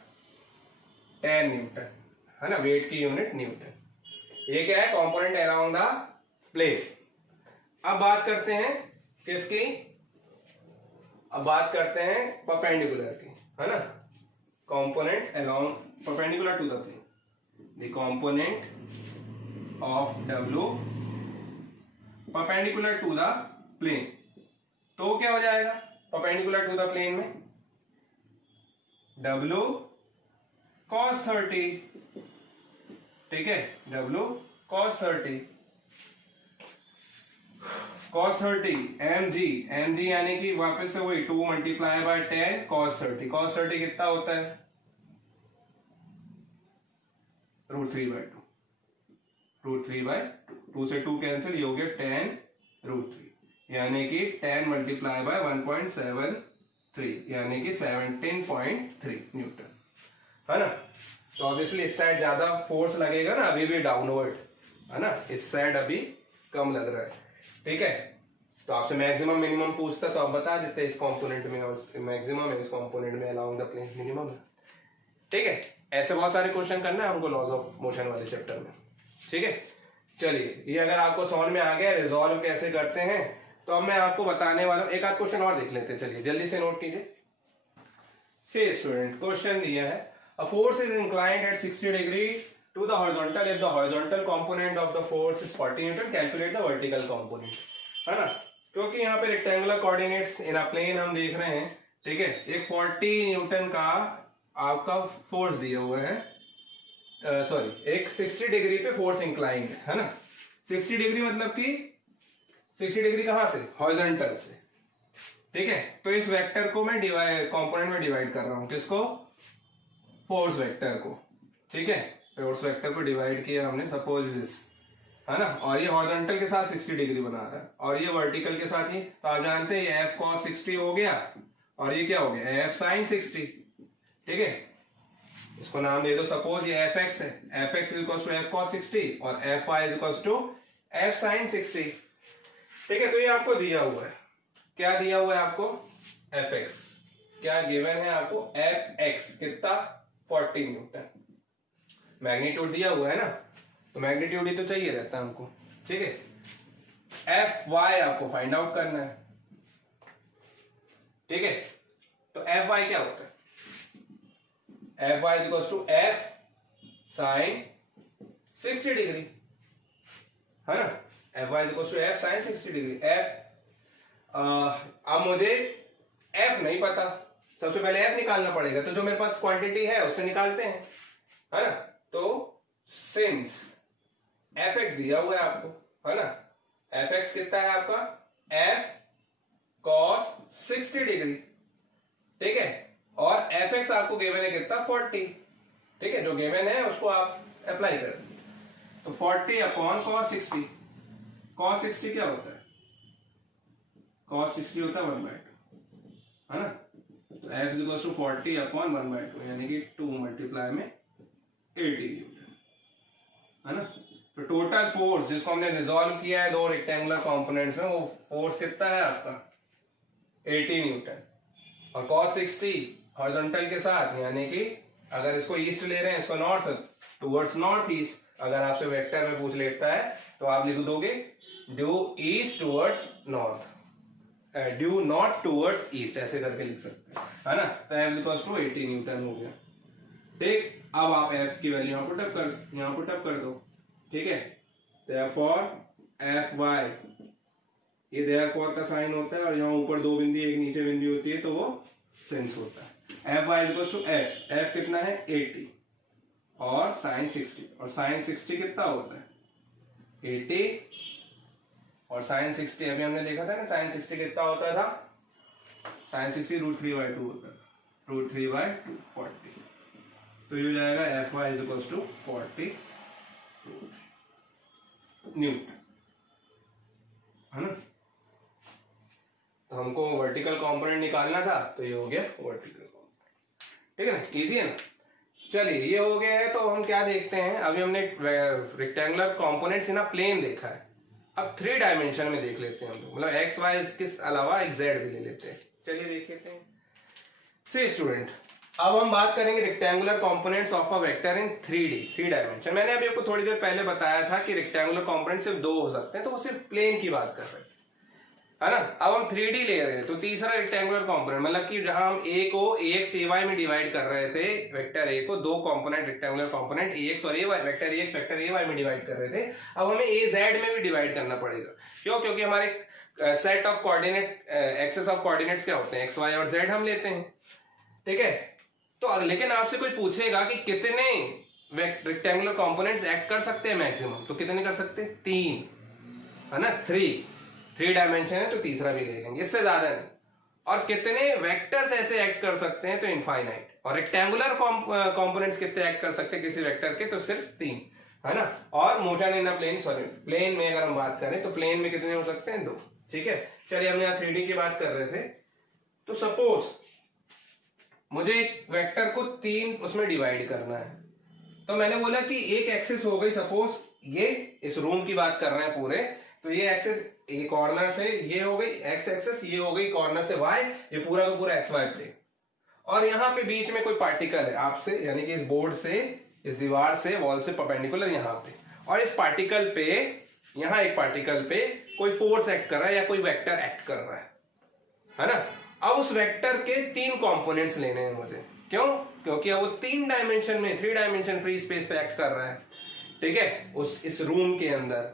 10 न्यूटन, है ना, वेट की यूनिट न्यूटन। ये क्या है, कंपोनेंट अराउंड द प्लेन। अब बात करते हैं किसकी, अब बात करते हैं परपेंडिकुलर की, है ना, component along perpendicular to the plane, the component of W perpendicular to the plane, तो क्या हो जाएगा परपेंडिकुलर टू द प्लेन में, W cos 30, ठीक है, W cos 30, cos 30 mg यानी कि वापस से वही 2 मल्टीप्लाई बाय 10 cos 30, cos 30 कितना होता है, √3/2, √3/2, 2 से 2 कैंसिल, ये हो गया 10 √3, यानी कि 10 मल्टीप्लाई बाय 1.73, यानी कि 17.3 न्यूटन, है ना। तो ऑब्वियसली इस साइड ज्यादा फोर्स लगेगा ना, अभी भी डाउनवर्ड, है ना, इस साइड अभी कम लग रहा है, ठीक है। तो आपसे मैक्सिमम मिनिमम पूछता तो आप बता देते इस कंपोनेंट में, और मैक्सिमम है इस कंपोनेंट में, अलोंग द प्लेन मिनिमम है, ठीक है। ऐसे बहुत सारे क्वेश्चन करना है हमको लॉज ऑफ मोशन वाले चैप्टर में, ठीक है। चलिए, ये अगर आपको समझ में आ गया रिजॉल्व कैसे करते हैं, तो अब मैं आपको बताने वाला हूं, एक आध क्वेश्चन और देख लेते हैं, चलिए जल्दी से नोट कीजिए। से स्टूडेंट क्वेश्चन दिया है, a force is inclined at 60 degree to the horizontal if the horizontal component of the force is 40 Newton, calculate the vertical component, है ना। क्योंकि यहाँ पे rectangular coordinates in a plane हम देख रहे हैं, ठीक है। एक 40 न्यूटन का आपका फोर्स दिया हुआ है, सॉरी एक 60 डिग्री पे फोर्स इंक्लाइंड है ना। 60 डिग्री मतलब कि 60 डिग्री कहां से, हॉरिजॉन्टल से, ठीक है। तो इस वेक्टर को मैं कंपोनेंट में डिवाइड कर रहा हूं, किसको, फोर्स वेक्टर को, ठीक है। फोर्स वेक्टर को डिवाइड किया हमने, सपोज दिस, है ना। और ये हॉरिजॉन्टल के साथ 60 डिग्री बना रहा है और ये वर्टिकल के साथ ही, तो आप जानते हैं एफ कॉस 60 हो गया और ये क्या हो गया, एफ साइन 60, ठीक है। इसको नाम दे दो, सपोज ये एफ एक्स है, F x equals to F cos 60 और F y equals to F sine 60, ठीक है। तो ये आपको दिया हुआ है, क्या दिया हुआ है आपको, एफ एक्स, क्या गिवन है आपको, एफ एक्स कितना, 40 न्यूटन, मैग्नीट्यूड दिया हुआ है ना, तो मैग्नीट्यूड ही तो चाहिए रहता है हमको, ठीक है। एफ वाई आपको फाइंड आउट करना है, ठीक है। तो एफ वाई क्या होता है, F y equals to F sine 60 degree, है ना। F y equals to F sine 60 degree. F, अब मुझे एफ नहीं पता, सबसे पहले एफ निकालना पड़ेगा, तो जो मेरे पास क्वांटिटी है उससे निकालते हैं, है ना। तो सिंस एफ एक्स दिया हुआ है आपको, है ना, एफ एक्स कितना है आपका, एफ कॉस 60 डिग्री, ठीक है। और एफ एक्स आपको गिवन है कितना, 40, ठीक है। जो गिवन है उसको आप अप्लाई करें, तो 40 अपॉन कॉस 60, कॉस 60 क्या होता है, कॉस 60 होता है 1/2, है ना। तो एफ इक्वल्स टू 40 अपॉन 1/2 यानी कि 2 मल्टीप्लाई में 80 न्यूटन, है ना। तो टोटल फोर्स जिसको हमने रिजॉल्व किया है दो रेक्टेंगुलर कंपोनेंट्स में, वो फोर्स कितना है आपका, 80 न्यूटन। और cos 60 हॉरिजॉन्टल के साथ, यानी कि अगर इसको ईस्ट ले रहे हैं, इसको नॉर्थ, टुवर्ड्स नॉर्थ ईस्ट, अगर आपसे वेक्टर में पूछ लेता है तो आप लिख दोगे due east towards north, due north towards east, ऐसे करके लिख सकते हैं, है ना। तो F इक्वल्स टू 80 न्यूटन हो गया, ठीक। अब आप F की वैल्यू यहाँ पुट अप कर दो, ठीक है। therefore Fy, ये therefore का साइन होता है और यहाँ ऊपर दो बिंदी एक नीचे बिंदी होती है, तो वो सिंस होता है। Fy इक्वल्स टू F कितना है, 80 और साइन 60, और साइन 60 कितना होता है, 80 और साइन 60, अभी हमने देखा था ना साइन 60 कितना होता था, साइन 60 √3/2 होता है, √3/2 40, तो ये हो जाएगा Fy इक्वल्स टू 40 न्यूटन, है ना। तो हमको वर्टिकल कंपोनेंट निकालना था, तो ये हो गया वर्टिकल कंपोनेंट, ठीक है ना, इजी है ना। चलिए ये हो गया है, तो हम क्या देखते हैं, अभी हमने rectangular components in a plane देखा है, अब 3 डायमेंशन में देख लेते हैं हम लोग, मतलब एक्स वाई के अलावा एक जेड भी ले लेते हैं। चलिए देख लेते हैं। सी स्टूडेंट, अब हम बात करेंगे rectangular components of a vector in 3 dimension. मैंने अभी आपको थोड़ी देर पहले बताया था कि रेक्टेंगुलर कंपोनेंट सिर्फ 2 हो सकते हैं, तो वो सिर्फ प्लेन की बात कर रहे हैं, है ना। अब हम 3D ले रहे हैं, तो तीसरा रेक्टेंगुलर कंपोनेंट, मतलब कि जहां हम ए को ax ay में डिवाइड कर रहे थे, वेक्टर ए को 2 कंपोनेंट रेक्टेंगुलर कंपोनेंट ax और ay, vector ax vector ay में डिवाइड कर रहे थे, अब हमें az में भी डिवाइड करना पड़ेगा। क्यों, क्योंकि हमारे set of coordinate, axes of coordinates क्या होते हैं, x y और z हम लेते हैं, ठीक है। तो लेकिन आपसे कोई पूछेगा कि कितने रेक्टेंगुलर कंपोनेंट्स एक्ट कर सकते हैं मैक्सिमम, तो कितने कर सकते हैं, 3, है ना। 3 डायमेंशन है, तो तीसरा भी ले लेंगे, इससे ज्यादा नहीं। और कितने वेक्टर्स ऐसे एक्ट कर सकते हैं, तो इनफाइनाइट। और रेक्टेंगुलर कंपोनेंट्स कितने एक्ट कर सकते हैं किसी वेक्टर के, तो सिर्फ 3, है ना। और motion in a plane, sorry plane में अगर हम बात करें तो प्लेन में कितने हो सकते हैं, 2, ठीक है। चलिए हम यहाँ 3D की बात कर रहे थे, तो सपोज मुझे एक वेक्टर को 3 उसमें डिवाइड करना है, तो मैंने बोला कि एक एक्सिस हो गई, सपोज ये इस रूम की बात कर रहे हैं पूरे, तो ये एक्सिस, ये कॉर्नर से ये हो गई एक्स एक्सिस, ये हो गई कॉर्नर से वाई, ये पूरा का पूरा एक्स वाई प्लेन, और यहाँ पे बीच में कोई पार्टिकल है आपसे, यानी कि इस बोर्ड से, इस दीवार से, वॉल से परपेंडिकुलर यहाँ पे, और इस पार्टिकल पे, यहाँ एक पार्टिकल पे कोई फोर्स एक्ट कर रहा है या कोई वेक्टर एक्ट कर रहा है ना। अब उस वेक्टर के 3 कंपोनेंट्स लेने हैं मुझे, क्यों, क्योंकि अब वो 3 डायमेंशन में 3 डायमेंशन फ्री स्पेस पे एक्ट कर रहा है, ठीक है, इस रूम के अंदर,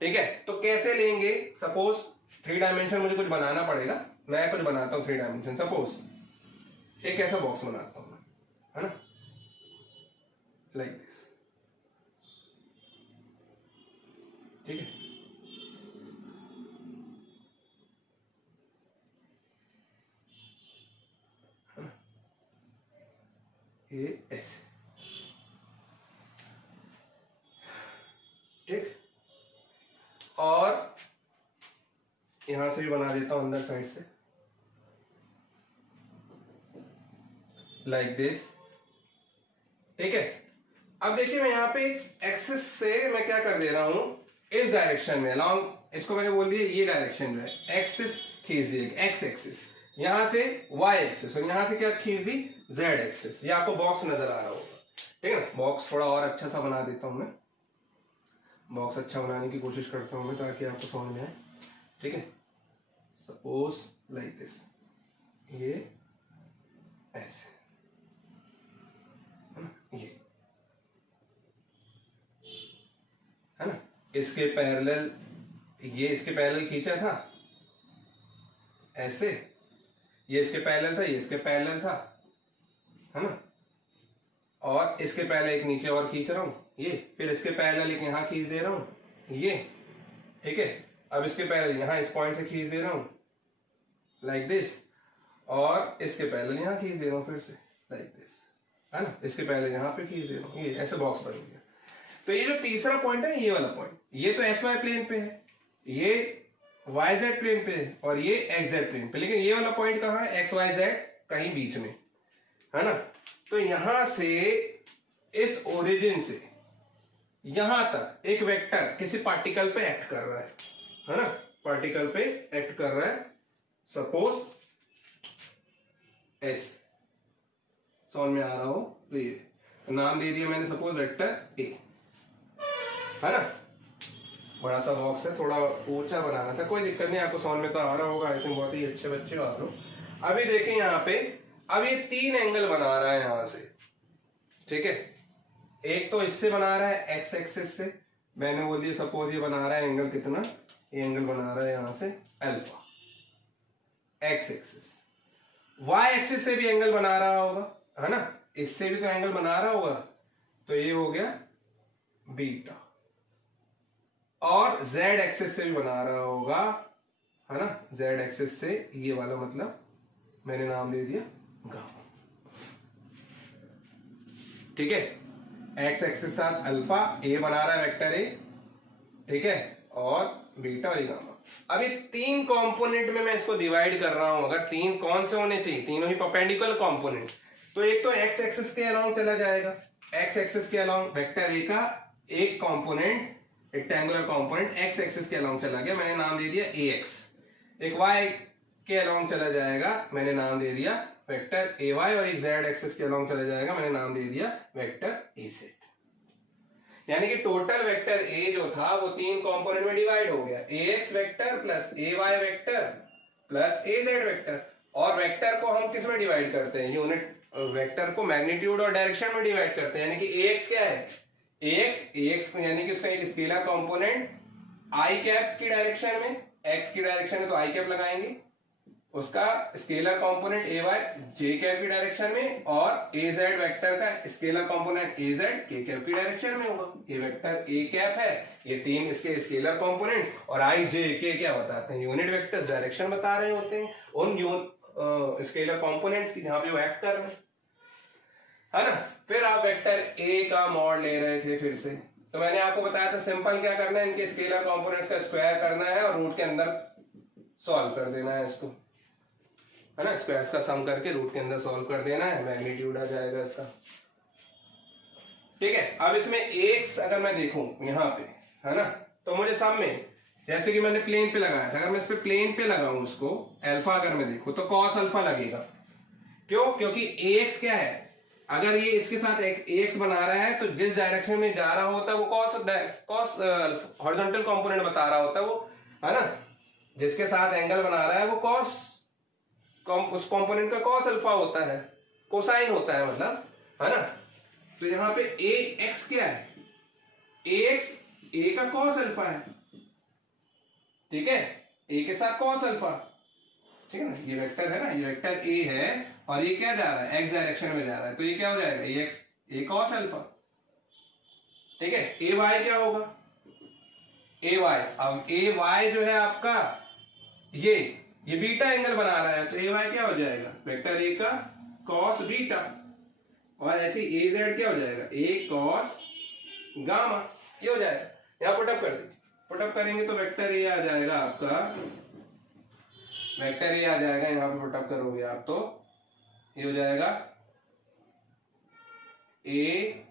ठीक है। तो कैसे लेंगे, सपोज 3 डायमेंशन मुझे कुछ बनाना पड़ेगा, मैं कुछ बनाता हूं 3 डायमेंशन, सपोज एक ऐसा बॉक्स बनाता हूं, है ना, लाइक दिस, ठीक है। ये ऐसे, ठीक, और यहां से भी बना देता हूं अंदर साइड से, लाइक दिस, ठीक है। अब देखिए मैं यहां पे एक्सिस से मैं क्या कर दे रहा हूं, इस डायरेक्शन में अलॉन्ग, इसको मैंने बोल दिया ये डायरेक्शन जो है एक्सिस खींच दी, एक्स एक्सिस, यहां से वाई एक्सिस, और यहां से क्या खींच दी, जेड एक्सिस। ये आपको बॉक्स नजर आ रहा होगा, ठीक है ना। बॉक्स थोड़ा और अच्छा सा बना देता हूं मैं, बॉक्स अच्छा बनाने की कोशिश करता हूं मैं ताकि आपको समझ में आए, ठीक है। सपोज लाइक दिस, ये ऐसे, ये है ना, इसके पैरेलल, ये इसके पैरेलल खींचा था ऐसे, ये इसके पैरेलल था, ये इसके पैरेलल था, है ना, और इसके पहले एक नीचे और खींच रहा हूं ये, फिर इसके पैरेलल एक यहां खींच दे रहा हूं ये, ठीक है। अब इसके पैरेलल यहां इस पॉइंट से खींच दे रहा हूं लाइक दिस, और इसके पैरेलल यहां खींच दे रहा हूं फिर से लाइक दिस, है ना, इसके पैरेलल यहां पे खींच दे रहा हूं, ये ऐसे बॉक्स बन गया। तो ये जो तीसरा पॉइंट है, ये वाला पॉइंट, ये तो एक्स वाई प्लेन पे है, ये वाई जेड प्लेन पे है, और ये एक्स जेड प्लेन पे, लेकिन ये वाला पॉइंट कहां है, एक्स वाई जेड कहीं बीच में, है ना। तो यहां से इस ओरिजिन से यहां तक एक वेक्टर किसी पार्टिकल पे एक्ट कर रहा है ना, पार्टिकल पे एक्ट कर रहा है, सपोज एस, समझ में आ रहा हो तो ये नाम दे दिया मैंने, सपोज वेक्टर ए, है ना। बड़ा सा बॉक्स है, थोड़ा ऊंचा बनाना था, कोई दिक्कत नहीं, आपको समझ में तो आ रहा होगा, आई थिंक बहुत ही अच्छे बच्चे आ रहे हो। अभी देखें यहाँ पे, अब ये 3 एंगल बना रहा है यहां से, ठीक है। एक तो इससे बना रहा है एक्स एक्सिस से, मैंने बोल दिया सपोज ये बना रहा है एंगल कितना, ये एंगल बना रहा है यहां से alpha, x axis. Y axis से भी एंगल बना रहा होगा, है ना, इससे भी तो एंगल बना रहा होगा, तो ये हो गया बीटा, और जेड एक्सिस से भी बना रहा होगा, है ना, जेड एक्सिस से ये वाला, मतलब मैंने नाम दे दिया गामा, ठीक है। एक्स एक्सिस साथ अल्फा, ए बना रहा है वेक्टर ए, ठीक है, और बीटा और गामा। अब ये 3 कंपोनेंट में मैं इसको डिवाइड कर रहा हूं, अगर 3 कौन से होने चाहिए, तीनों ही परपेंडिकुलर कंपोनेंट, तो एक तो एक्स एक्सिस के अलोंग चला जाएगा, एक्स एक्सिस के अलोंग वेक्टर ए का एक component, rectangular component x axis के अलोंग चला गया, मैंने नाम दे दिया ए एक्स। एक वाई के अलोंग चला जाएगा, मैंने नाम दे दिया वेक्टर ए वाई, और एक जेड एक्सिस के अलोंग चला जाएगा, मैंने नाम दे दिया वेक्टर ए जेड। यानी कि टोटल वेक्टर ए जो था वो 3 कंपोनेंट में डिवाइड हो गया, ए x vector plus A Y vector plus A z vector. और वेक्टर को हम किस में डिवाइड करते हैं, यूनिट वेक्टर को मैग्नीट्यूड और डायरेक्शन में डिवाइड करते हैं, यानी कि ए एक्स क्या है, ए एक्स यानी कि उसका एक स्केलर कंपोनेंट आई कैप की डायरेक्शन में, एक्स की डायरेक्शन में तो आई कैप लगाएंगे, उसका scalar component a Y J cap की डायरेक्शन में, और ए जेड वेक्टर का scalar component a z k cap की डायरेक्शन में होगा। ये वेक्टर ए कैप है, ये 3 इसके स्केलर कंपोनेंट्स, और आई जे के क्या बताते हैं, यूनिट वेक्टर्स, डायरेक्शन बता रहे होते हैं उन स्केलर कंपोनेंट्स की जहां पे वो एक्ट कर रहे हैं, है ना। फिर आप वेक्टर ए का मॉड ले रहे थे फिर से, तो मैंने आपको बताया था सिंपल क्या करना है, इनके स्केलर कंपोनेंट्स का स्क्वायर करना है और रूट के अंदर सॉल्व कर देना है इसको, है ना, स्क्वायर्स का सम करके रूट के अंदर सॉल्व कर देना है, मैग्नीट्यूड आ जाएगा इसका, ठीक है। अब इसमें एक्स अगर मैं देखूं यहाँ पे, है ना, तो मुझे सम में, जैसे कि मैंने प्लेन पे लगाया था, अगर मैं इस पे प्लेन पे लगाऊं उसको अल्फा, अगर मैं देखूं तो कॉस अल्फा लगेगा, क्यों, क्योंकि ए एक्स क्या है, अगर ये इसके साथ एक एक्स बना रहा है तो जिस डायरेक्शन में जा रहा होता है वो कॉस हॉरिजॉन्टल कंपोनेंट बता रहा होता है वो, है ना, जिसके साथ एंगल बना रहा है वो कॉस, उस कंपोनेंट का कॉस अल्फा होता है कोसाइन होता है मतलब, है ना। तो यहां पे ए एक्स क्या है, ए एक्स ए का कॉस अल्फा है, ठीक है, ए के साथ कॉस अल्फा, ठीक है ना। ये वेक्टर है ना, ये वेक्टर ए है और ये क्या जा रहा है, एक्स डायरेक्शन में जा रहा है, तो ये क्या हो जाएगा, A x A cos alpha, ठीक है। ए वाई क्या होगा, ए वाई, अब ए वाई जो है आपका ये बीटा एंगल बना रहा है, तो ए वाई क्या हो जाएगा, वेक्टर ए का कॉस बीटा, और ऐसे ए जेड क्या हो जाएगा, ए कॉस गामा, ये हो जाएगा। यहां पुटअप कर दीजिए, पुटअप करेंगे तो वेक्टर ए आ जाएगा आपका, वेक्टर ए आ जाएगा, यहां पे पुटअप करोगे आप तो ये हो जाएगा ए,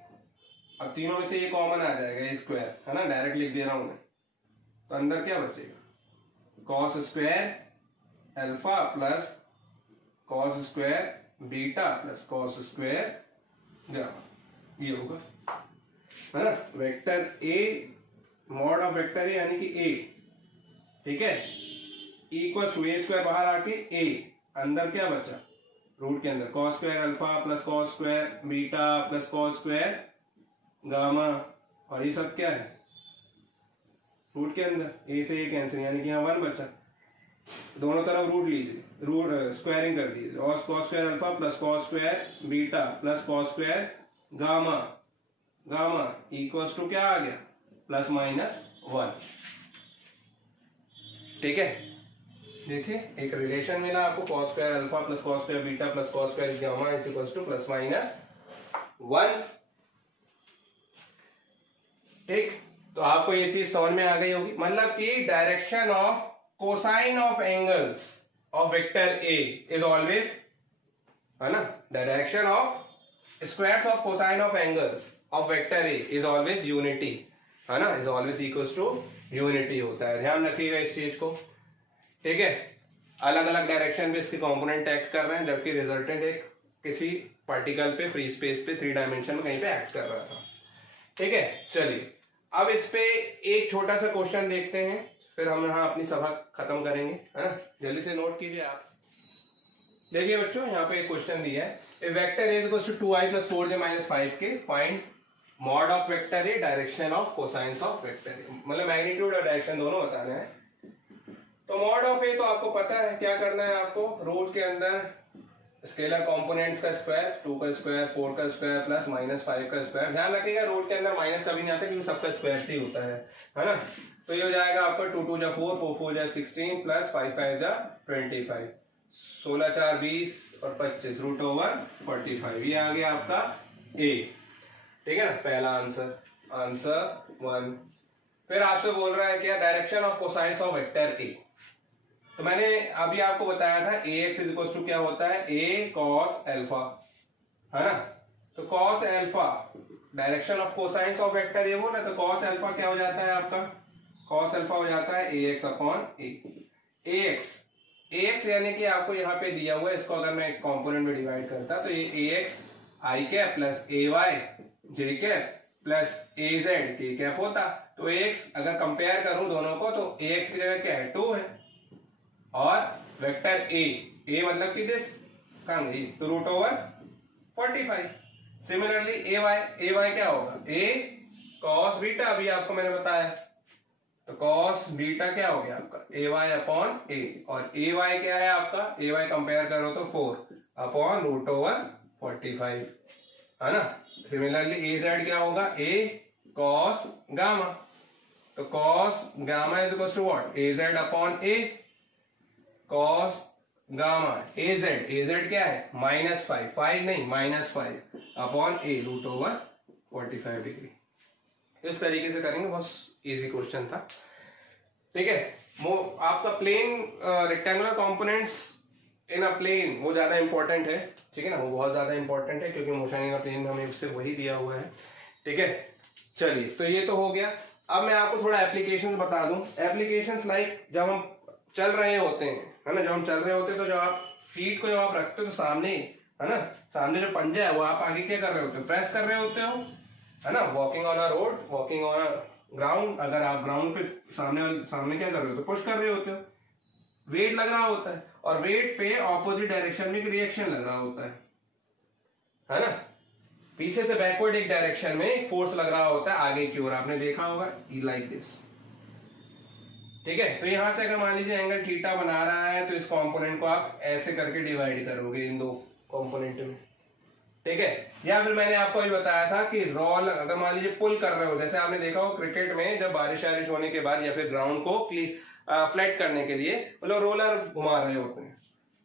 अब तीनों में से ए कॉमन आ जाएगा, ए स्क्वायर, है ना, डायरेक्ट लिख दे रहा हूं मैं, तो अंदर क्या बचेगा, cos square alpha plus cos square beta plus cos square gamma, ये होगा, है ना। Vector A mod of vector ए यानी कि ए, ठीक है, इक्वल टू ए स्क्वायर बाहर आके ए, अंदर क्या बचा, रूट के अंदर cos square alpha plus cos square beta plus cos square gamma, और ये सब क्या है रूट के अंदर, ए से ए कैंसिल, यानी कि यहाँ 1 बचा, दोनों तरफ रूट लीजिए, रूट स्क्वायरिंग कर दीजिए, और cos square alpha plus cos square beta plus cos square gamma, gamma equals to क्या आ गया, प्लस माइनस 1, ठीक है। देखिए एक रिलेशन मिला आपको, cos square alpha plus cos square beta plus cos square gamma is equals two plus minus 1, ठीक। तो आपको ये चीज समझ में आ गई होगी, मतलब कि direction of cosine of angles of vector A is always, है ना, direction of squares of cosine of angles of vector A is always unity, है ना, is always equals to unity होता है, ध्यान रखिएगा इस चीज को, ठीक है। अलग अलग डायरेक्शन पे इसके कंपोनेंट एक्ट कर रहे हैं, जबकि रिजल्टेंट एक किसी पार्टिकल पे फ्री स्पेस पे 3 डायमेंशन में कहीं पे एक्ट कर रहा था, ठीक है। चलिए अब इस पे एक छोटा सा क्वेश्चन देखते हैं, फिर हम यहाँ अपनी सभा खत्म करेंगे, है ना। जल्दी से नोट कीजिए आप, देखिए बच्चों यहाँ पे एक क्वेश्चन दिया है, A vector A equals to 2i + 4j - 5k, find mod of vector A, direction of cosines of vector A, मतलब मैग्नीट्यूड और डायरेक्शन दोनों बताने हैं। तो मॉड ऑफ ए तो आपको पता है क्या करना है, आपको रूट के अंदर स्केलर कंपोनेंट्स का स्क्वायर, 2 का स्क्वायर 4 का स्क्वायर प्लस -5 का स्क्वायर, ध्यान रखिएगा रूट के अंदर माइनस कभी नहीं आता क्योंकि सबका स्क्वायर से ही होता है ना। तो ये हो जाएगा आपका 2 2 जा 4, 4 4 जा 16 प्लस 5 5 जा 25, 16 4 20 और 25 √/45, ये आ गया आपका ए, ठीक है ना, पहला आंसर, आंसर 1। फिर आपसे बोल रहा है क्या, direction of cosines of vector ए, तो मैंने अभी आपको बताया था ए एक्स इज इक्वल टू क्या होता है, ए कॉस एल्फा, है ना। तो cos alpha direction of cosines of vector ए वो ना, तो कॉस एल्फा क्या हो जाता है आपका, कॉस एल्फा हो जाता है A x upon A x यानी कि आपको यहाँ पे दिया हुआ है, इसको अगर मैं कंपोनेंट में डिवाइड करता तो ये ए X I cap plus A Y J cap plus A z k cap होता। तो ए एक्स अगर कंपेयर करूं दोनों को तो ए एक्स की जगह क्या है 2 है, और वेक्टर ए मतलब कि दिस कहां गई, तो √/45। सिमिलरली ए वाई क्या होगा, ए कॉस बीटा, अभी आपको मैंने बताया, तो कॉस बीटा क्या हो गया आपका ए वाई अपॉन ए, और ए वाई क्या है आपका, ए वाई कंपेयर करो तो 4 अपॉन √/45, है ना। सिमिलरली ए जेड क्या होगा, ए कॉस गामा, तो cos gamma is equal to what, a z upon a cos gamma, a z क्या है -5 नहीं -5 अपॉन ए √/45 डिग्री। इस तरीके से करेंगे, बहुत इजी क्वेश्चन था, ठीक है। आपका plane rectangular components in a plane वो ज्यादा इंपॉर्टेंट है, ठीक है ना, वो बहुत ज्यादा इंपॉर्टेंट है क्योंकि मोशन इन अ प्लेन में हमें उससे वही दिया हुआ है, ठीक है। चलिए तो ये तो हो गया, अब मैं आपको थोड़ा एप्लीकेशन बता दूं। एप्लीकेशंस लाइक जब हम चल रहे होते हैं, है ना, जब हम चल रहे होते हैं तो जब आप फीट को जब आप रखते हो तो सामने, है ना, सामने जो पंजा है वो आप आगे क्या कर रहे होते हो, प्रेस कर रहे होते हो, है ना। Walking on a road, walking on a ground, अगर आप ग्राउंड पे सामने क्या कर रहे होते हो, पुश कर रहे होते हो, वेट लग रहा होता है, और वेट पे ऑपोजिट डायरेक्शन में एक रिएक्शन लग रहा होता है, है ना, पीछे से बैकवर्ड एक डायरेक्शन में एक फोर्स लग रहा होता है आगे की ओर, आपने देखा होगा लाइक दिस। ठीक है, तो यहां से अगर मान लीजिए एंगल थीटा बना रहा है तो इस कंपोनेंट को आप ऐसे करके डिवाइड करोगे इन दो कंपोनेंट में। ठीक है, या फिर मैंने आपको ये बताया था कि रोल अगर मान लीजिए पुल कर रहे हो, जैसे आपने देखा हो क्रिकेट में जब बारिश वारिश होने के बाद या फिर ग्राउंड को फ्लैट करने के लिए वो लोग रोलर घुमा रहे होते हैं,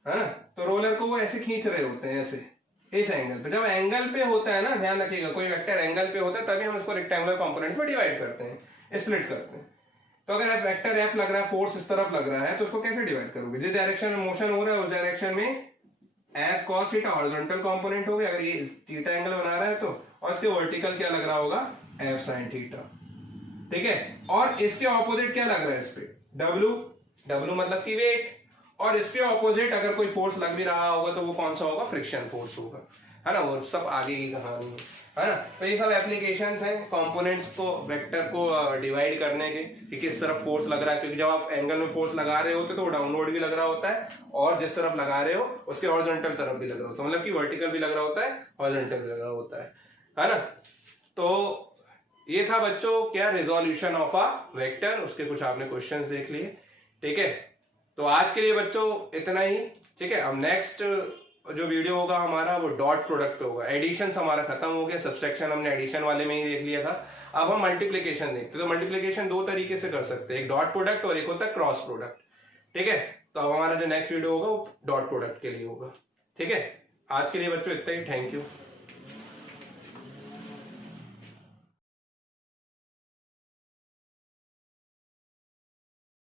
है ना, तो रोलर को वो ऐसे खींच रहे होते हैं ऐसे इस एंगल पे। जब एंगल पे होता है ना, ध्यान रखिएगा, कोई वेक्टर एंगल पे होता है तभी हम इसको रेक्टेंगुलर कंपोनेंट्स में डिवाइड करते हैं, स्प्लिट करते हैं। तो अगर वेक्टर एफ लग रहा है, फोर्स इस तरफ लग रहा है, तो उसको कैसे डिवाइड करोगे? जिस डायरेक्शन में मोशन हो रहा है उस डायरेक्शन में F cos theta horizontal component हो गया, अगर ये थीटा एंगल बना रहा है तो, और इसके वर्टिकल क्या लग रहा होगा? F sine theta. ठीक है, और इसके ऑपोजिट क्या लग रहा है इस पे? डब्ल्यू, डब्ल्यू मतलब की वेट, और इसके ऑपोजिट अगर कोई फोर्स लग भी रहा होगा तो वो कौन सा होगा? फ्रिक्शन फोर्स होगा, है ना, वो सब आगे की कहानी है ना। तो ये सब एप्लीकेशंस हैं कंपोनेंट्स को, वेक्टर को डिवाइड करने के कि किस तरफ फोर्स लग रहा है, क्योंकि जब आप एंगल में फोर्स लगा रहे होते तो वो डाउनवर्ड भी लग रहा होता है और जिस तरफ लगा रहे हो उसके हॉरिजॉन्टल तरफ भी लग रहा होता है, मतलब कि वर्टिकल भी लग रहा होता है, हॉरिजॉन्टल भी लग रहा होता है ना। तो ये था बच्चों क्या रिजोल्यूशन ऑफ अ वेक्टर, उसके कुछ आपने क्वेश्चंस देख लिए। ठीक है, तो आज के लिए बच्चों इतना ही। ठीक है, अब नेक्स्ट जो वीडियो होगा हमारा वो डॉट प्रोडक्ट होगा। एडिशन हमारा खत्म हो गया, सब्सट्रैक्शन हमने एडिशन वाले में ही देख लिया था, अब हम मल्टीप्लिकेशन देखते हैं। तो मल्टीप्लिकेशन दो तरीके से कर सकते हैं, एक डॉट प्रोडक्ट और एक होता है क्रॉस प्रोडक्ट। ठीक है, तो अब हमारा जो नेक्स्ट वीडियो होगा वो डॉट प्रोडक्ट के लिए होगा। ठीक है, आज के लिए बच्चों इतना ही, थैंक यू।